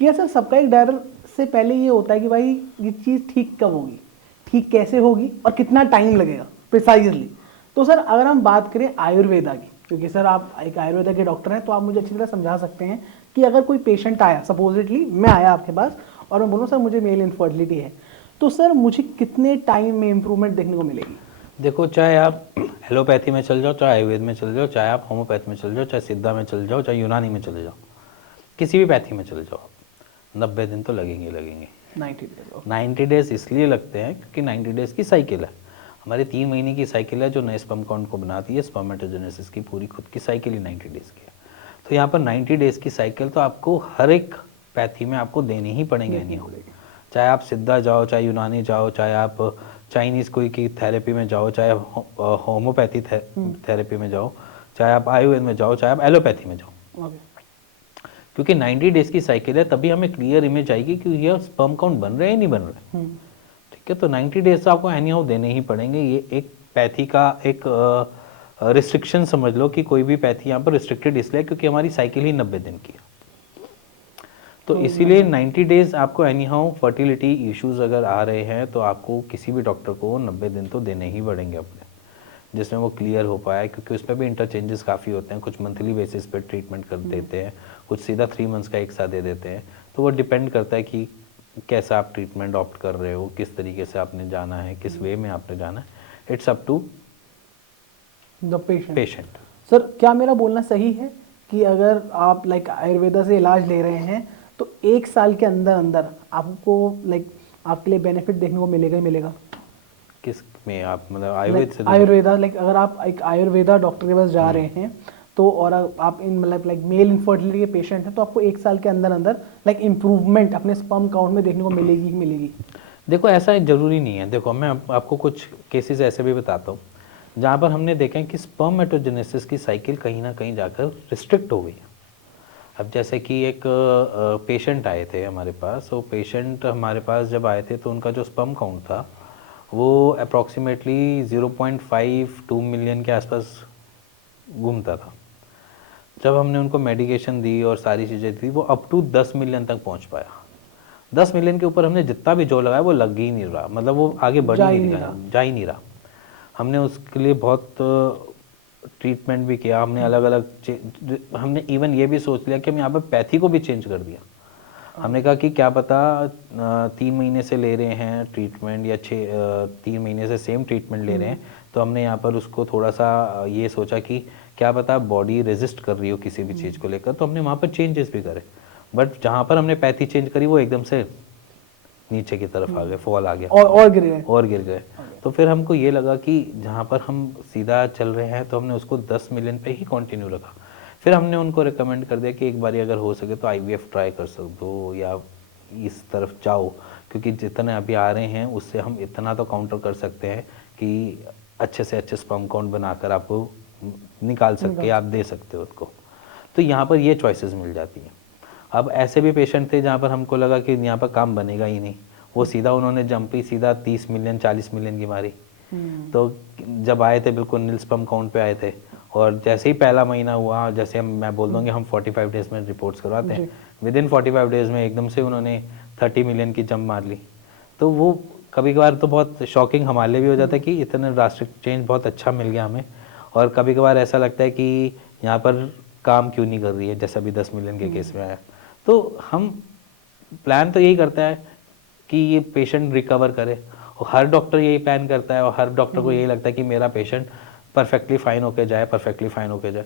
कि सर सबका एक डर से पहले ये होता है कि भाई ये चीज़ ठीक कब होगी, ठीक कैसे होगी, और कितना टाइम लगेगा प्रिसाइजली। तो सर अगर हम बात करें आयुर्वेदा की, क्योंकि सर आप एक आयुर्वेदा के डॉक्टर हैं, तो आप मुझे अच्छी तरह समझा सकते हैं कि अगर कोई पेशेंट आया, सपोजिटली मैं आया आपके पास और मैं बोलूँ सर मुझे मेल इनफर्टिलिटी है, तो सर मुझे कितने टाइम में इंप्रूवमेंट देखने को मिलेगी? देखो, चाहे आप एलोपैथी में चल जाओ, चाहे आयुर्वेद में चल जाओ, चाहे आप होम्योपैथी में चल जाओ, चाहे सिद्धा में चल जाओ, चाहे यूनानी में चले जाओ, किसी भी पैथी में चले जाओ, 90 दिन तो लगेंगे लगेंगे। 90 डेज। 90 डेज इसलिए लगते हैं क्योंकि 90 डेज की साइकिल है, हमारी 3 महीने की साइकिल है जो नए स्पर्म काउंट को बनाती है। स्पर्मेटोजेनेसिस की पूरी खुद की साइकिल ही 90 डेज की है। तो यहाँ पर 90 डेज की साइकिल तो आपको हर एक पैथी में आपको देनी ही पड़ेंगे, नहीं होगी। चाहे आप सिद्धा जाओ, चाहे यूनानी जाओ, चाहे आप चाइनीज़ कोई की थेरेपी में जाओ, चाहे होम्योपैथी थेरेपी में जाओ, चाहे आप आयुर्वेद में जाओ, चाहे आप एलोपैथी में जाओ, क्योंकि 90 डेज की साइकिल है, तभी हमें क्लियर इमेज आएगी कि ये स्पर्म काउंट बन रहे हैं नहीं बन रहे। ठीक है, तो 90 डेज तो आपको एनी हाउ देने ही पड़ेंगे। ये एक पैथी का एक रिस्ट्रिक्शन समझ लो कि कोई भी पैथी यहाँ पर रिस्ट्रिक्टेड इसलिए क्योंकि हमारी साइकिल ही 90 दिन की है। तो इसीलिए 90 डेज आपको एनी हाउ फर्टिलिटी इश्यूज अगर आ रहे हैं तो आपको किसी भी डॉक्टर को 90 दिन तो देने ही पड़ेंगे अपने, जिसमें वो क्लियर हो पाया, क्योंकि उसमें भी इंटरचेंजेस काफ़ी होते हैं। कुछ मंथली बेसिस पे ट्रीटमेंट कर देते हैं, कुछ सीधा 3 मंथ्स का एक साथ दे देते हैं। तो वो डिपेंड करता है कि कैसा आप ट्रीटमेंट ऑप्ट कर रहे हो, किस तरीके से आपने जाना है, किस वे में आपने जाना है। It's up to the patient. Sir क्या मेरा बोलना सही है कि अगर आप लाइक आयुर्वेदा से इलाज ले रहे हैं तो 1 साल के अंदर अंदर आपको लाइक आपके लिए बेनिफिट देखने को मिलेगा ही मिलेगा? किस में आप मतलब आयुर्वेद से? आयुर्वेदा लाइक अगर आप एक आयुर्वेदा डॉक्टर के पास जा रहे हैं तो, और आप इन मतलब लाइक मेल इनफर्टिलिटी के पेशेंट हैं, तो आपको 1 साल के अंदर अंदर लाइक इम्प्रूवमेंट अपने स्पर्म काउंट में देखने को मिलेगी ही मिलेगी? देखो, ऐसा ज़रूरी नहीं है। देखो, मैं आपको कुछ केसेस ऐसे भी बताता हूँ जहाँ पर हमने देखा है कि स्पर्मेटोजेनेसिस की साइकिल कहीं ना कहीं जाकर रिस्ट्रिक्ट हो गई है। अब जैसे कि एक पेशेंट आए थे हमारे पास, वो पेशेंट हमारे पास जब आए थे तो उनका जो स्पर्म काउंट था वो अप्रॉक्सीमेटली 0.52 मिलियन के आसपास घूमता था। जब हमने उनको मेडिकेशन दी और सारी चीज़ें दी, वो अप टू 10 मिलियन तक पहुंच पाया। 10 मिलियन के ऊपर हमने जितना भी जोर लगाया वो लग ही नहीं रहा, मतलब वो आगे बढ़ ही नहीं रहा, जा ही नहीं रहा। हमने उसके लिए बहुत ट्रीटमेंट भी किया, हमने अलग अलग हमने इवन ये भी सोच लिया कि हम यहाँ पर पैथी को भी चेंज कर दिया। हमने कहा कि क्या पता 3 महीने से ले रहे हैं ट्रीटमेंट या 3 महीने से सेम ट्रीटमेंट ले रहे हैं, तो हमने यहाँ पर उसको थोड़ा सा ये सोचा कि क्या पता बॉडी रेजिस्ट कर रही हो किसी भी चीज़ को लेकर, तो हमने वहाँ पर चेंजेस भी करे, बट जहाँ पर हमने पैथी चेंज करी वो एकदम से नीचे की तरफ आ गए, फॉल आ गया और गिर गए। तो फिर हमको ये लगा कि जहाँ पर हम सीधा चल रहे हैं तो हमने उसको 10 मिलियन पे ही कंटिन्यू रखा। फिर हमने उनको रिकमेंड कर दिया कि एक बार अगर हो सके तो आईवीएफ ट्राई कर सकते हो या इस तरफ जाओ, क्योंकि जितने अभी आ रहे हैं उससे हम इतना तो काउंटर कर सकते हैं कि अच्छे से अच्छे स्पर्म काउंट बनाकर आपको निकाल सकते, आप दे सकते हो उनको। तो यहाँ पर ये चॉइसेस मिल जाती हैं। अब ऐसे भी पेशेंट थे जहाँ पर हमको लगा कि यहाँ पर काम बनेगा ही नहीं, वो सीधा उन्होंने जंप ही सीधा 30 मिलियन 40 मिलियन की मारी। तो जब आए थे बिल्कुल नील स्पर्म काउंट पे आए थे, और जैसे ही पहला महीना हुआ, जैसे मैं बोल दूंगी हम 45 डेज में रिपोर्ट्स करवाते हैं, विद इन 45 डेज में एकदम से उन्होंने 30 मिलियन की जंप मार ली। तो वो कभी कभार तो बहुत शॉकिंग हमारे लिए भी हो जाता है कि इतना ड्रास्टिक चेंज बहुत अच्छा मिल गया हमें, और कभी कभार ऐसा लगता है कि यहाँ पर काम क्यों नहीं कर रही है, जैसा अभी 10 मिलियन के केस में आया। तो हम प्लान तो यही करता है कि ये पेशेंट रिकवर करे, और हर डॉक्टर यही प्लान करता है, और हर डॉक्टर को यही लगता है कि मेरा पेशेंट परफेक्टली फाइन होके जाए, परफेक्टली फाइन होके जाए।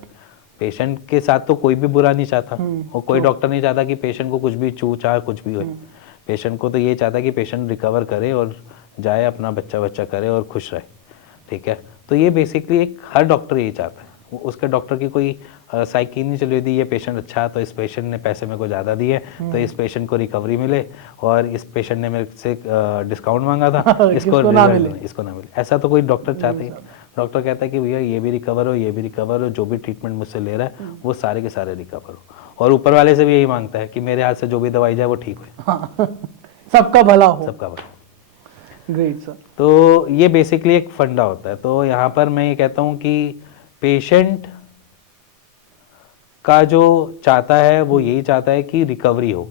पेशेंट के साथ तो कोई भी बुरा नहीं चाहता, और कोई डॉक्टर नहीं चाहता कि पेशेंट को कुछ भी चूचा कुछ भी हो। पेशेंट को तो ये चाहता है कि पेशेंट रिकवर करे और जाए, अपना बच्चा करे और खुश रहे। ठीक है, तो ये बेसिकली एक हर डॉक्टर यही चाहता है। उसके डॉक्टर की कोई साइकी नहीं चली थी, ये पेशेंट अच्छा तो इस पेशेंट ने पैसे मेरे को ज़्यादा दिए तो इस पेशेंट को रिकवरी मिले, और इस पेशेंट ने मेरे से डिस्काउंट मांगा था इसको ना मिले। ऐसा तो कोई डॉक्टर चाहता ही। डॉक्टर कहता है कि भैया ये भी रिकवर हो, ये भी रिकवर हो, जो भी ट्रीटमेंट मुझसे ले रहा है वो सारे के सारे रिकवर हो, और ऊपर वाले से भी यही मांगता है कि मेरे हाथ से जो भी दवाई जाए वो ठीक हो, सबका भला हो। सबका भला। Great sir. तो ये बेसिकली एक फंडा होता है। तो यहाँ पर मैं ये कहता हूँ कि पेशेंट का जो चाहता है वो यही चाहता है कि रिकवरी हो,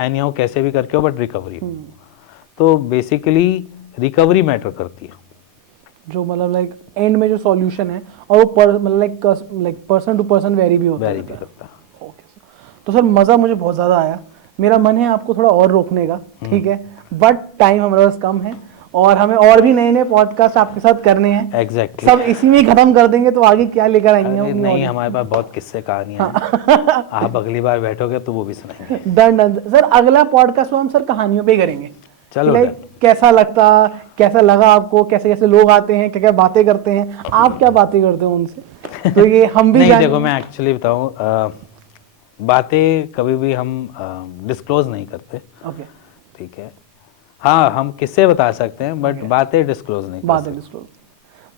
एनी हाउ कैसे भी करके हो, बट रिकवरी हो। तो बेसिकली रिकवरी मैटर करती है, जो मतलब लाइक एंड में जो सॉल्यूशन है, और वो मतलब like person to person vary भी होता है। करता है। Okay sir. तो सर मज़ा मुझे बहुत ज़्यादा आया, मेरा मन है आपको थोड़ा और रोकने का, ठीक है, बट टाइम हमारे पास कम है, और हमें और भी नए नए पॉडकास्ट आपके साथ करने हैं। एग्जैक्टली सब इसी में खत्म कर देंगे तो आगे क्या लेकर आएंगे हम? नहीं, हमारे पास बहुत किस्से कहानियां हैं। आप अगली बार बैठोगे तो वो भी सुनाएंगे। Done sir. अगला पॉडकास्ट हम सर कहानियों पे ही करेंगे। चलो, लाइक कैसा लगा आपको, कैसे कैसे लोग आते हैं, क्या क्या बातें करते हैं, आप क्या बातें करते हो उनसे, तो ये हम भी नहीं देखो, मैं एक्चुअली बताऊं, बातें कभी भी हम डिस्क्लोज नहीं करते। ओके, ठीक है, हाँ हम किससे बता सकते हैं, बट बातें डिस्क्लोज नहीं कर सकते।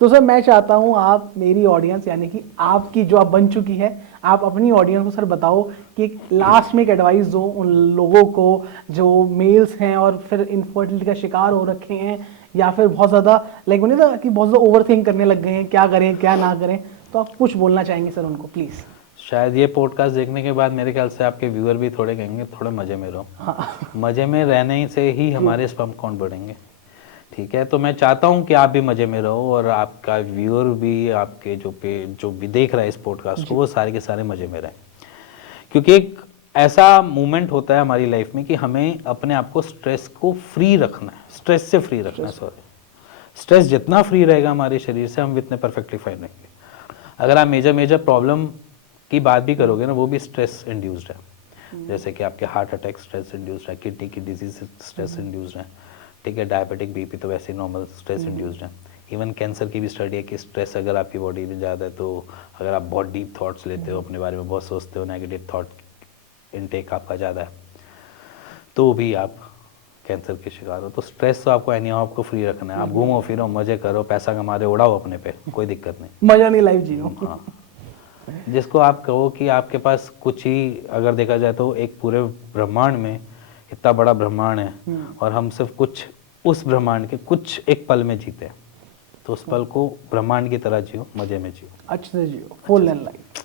तो सर मैं चाहता हूँ आप मेरी ऑडियंस, यानी कि आपकी जो आप बन चुकी है, आप अपनी ऑडियंस को सर बताओ कि लास्ट में एक एडवाइस दो उन लोगों को जो मेल्स हैं और फिर इनफर्टिलिटी का शिकार हो रखे हैं, या फिर बहुत ज़्यादा लाइक बोले ना कि बहुत ज़्यादा ओवर थिंक करने लग गए हैं, क्या करें क्या ना करें, तो आप कुछ बोलना चाहेंगे सर उनको प्लीज़। शायद ये पॉडकास्ट देखने के बाद मेरे ख्याल से आपके व्यूअर भी थोड़े कहेंगे थोड़ा मज़े में रहो। हाँ। मज़े में रहने से ही हमारे स्पर्म काउंट बढ़ेंगे। ठीक है, तो मैं चाहता हूँ कि आप भी मज़े में रहो, और आपका व्यूअर भी, आपके जो भी देख रहा है इस पॉडकास्ट को, वो सारे के सारे मज़े में रहें, क्योंकि एक ऐसा मोमेंट होता है हमारी लाइफ में कि हमें अपने आप को स्ट्रेस को फ्री रखना है, स्ट्रेस से फ्री रखना है। स्ट्रेस जितना फ्री रहेगा हमारे शरीर से, हम इतने परफेक्टली फाइन रहेंगे। अगर आप मेजर प्रॉब्लम की बात भी करोगे ना, वो भी स्ट्रेस इंड्यूस्ड है। जैसे कि आपके हार्ट अटैक स्ट्रेस इंड्यूस्ड है, किडनी की डिजीज स्ट्रेस इंड्यूस्ड है। ठीक है, डायबिटिक बीपी तो वैसे नॉर्मल स्ट्रेस इंड्यूस्ड है। इवन कैंसर की भी स्टडी है कि स्ट्रेस अगर आपकी बॉडी में ज़्यादा है, तो अगर आप बहुत डीप थॉट्स लेते हो, अपने बारे में बहुत सोचते हो, नेगेटिव थॉट इनटेक आपका ज़्यादा है, तो भी आप कैंसर के शिकार हो। तो स्ट्रेस तो आपको एनी आपको फ्री रखना है। आप घूमो फिरो, मजे करो, पैसा कमा रहे, उड़ाओ अपने पे, कोई दिक्कत नहीं, मजा नहीं लाइफ जियो। हाँ, जिसको आप कहो कि आपके पास कुछ ही, अगर देखा जाए तो एक पूरे ब्रह्मांड में, इतना बड़ा ब्रह्मांड है, और हम सिर्फ कुछ उस ब्रह्मांड के कुछ एक पल में जीते हैं, तो उस पल को ब्रह्मांड की तरह जियो, मजे में जियो, अच्छे से जियो, full and life.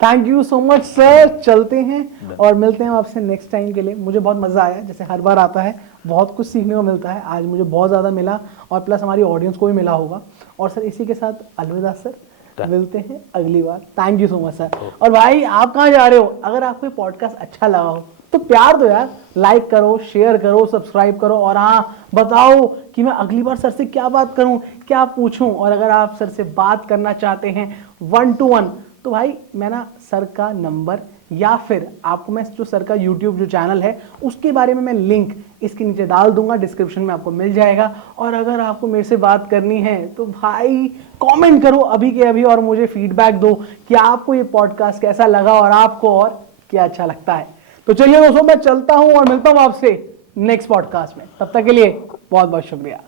Thank you so much sir. चलते हैं और मिलते हैं आपसे नेक्स्ट टाइम के लिए। मुझे बहुत मज़ा आया, जैसे हर बार आता है बहुत कुछ सीखने को मिलता है, आज मुझे बहुत ज़्यादा मिला, और प्लस हमारी ऑडियंस को भी मिला होगा। और सर इसी के साथ अलविदा सर, मिलते हैं अगली बार। Thank you so much sir. और भाई आप कहाँ जा रहे हो? अगर आपको ये पॉडकास्ट अच्छा लगा हो तो प्यार दो यार, लाइक करो, शेयर करो, सब्सक्राइब करो, और हाँ बताओ कि मैं अगली बार सर से क्या बात करूं, क्या पूछूं। और अगर आप सर से बात करना चाहते हैं 1 to 1, तो भाई मैं ना सर का नंबर या फिर आपको मैं जो सर का यूट्यूब जो चैनल है उसके बारे में मैं लिंक इसके नीचे डाल दूंगा, डिस्क्रिप्शन में आपको मिल जाएगा। और अगर आपको मेरे से बात करनी है तो भाई कमेंट करो अभी के अभी और मुझे फीडबैक दो कि आपको ये पॉडकास्ट कैसा लगा और आपको और क्या अच्छा लगता है। तो चलिए दोस्तों, मैं चलता हूं और मिलता हूं आपसे नेक्स्ट पॉडकास्ट में। तब तक के लिए बहुत बहुत शुक्रिया।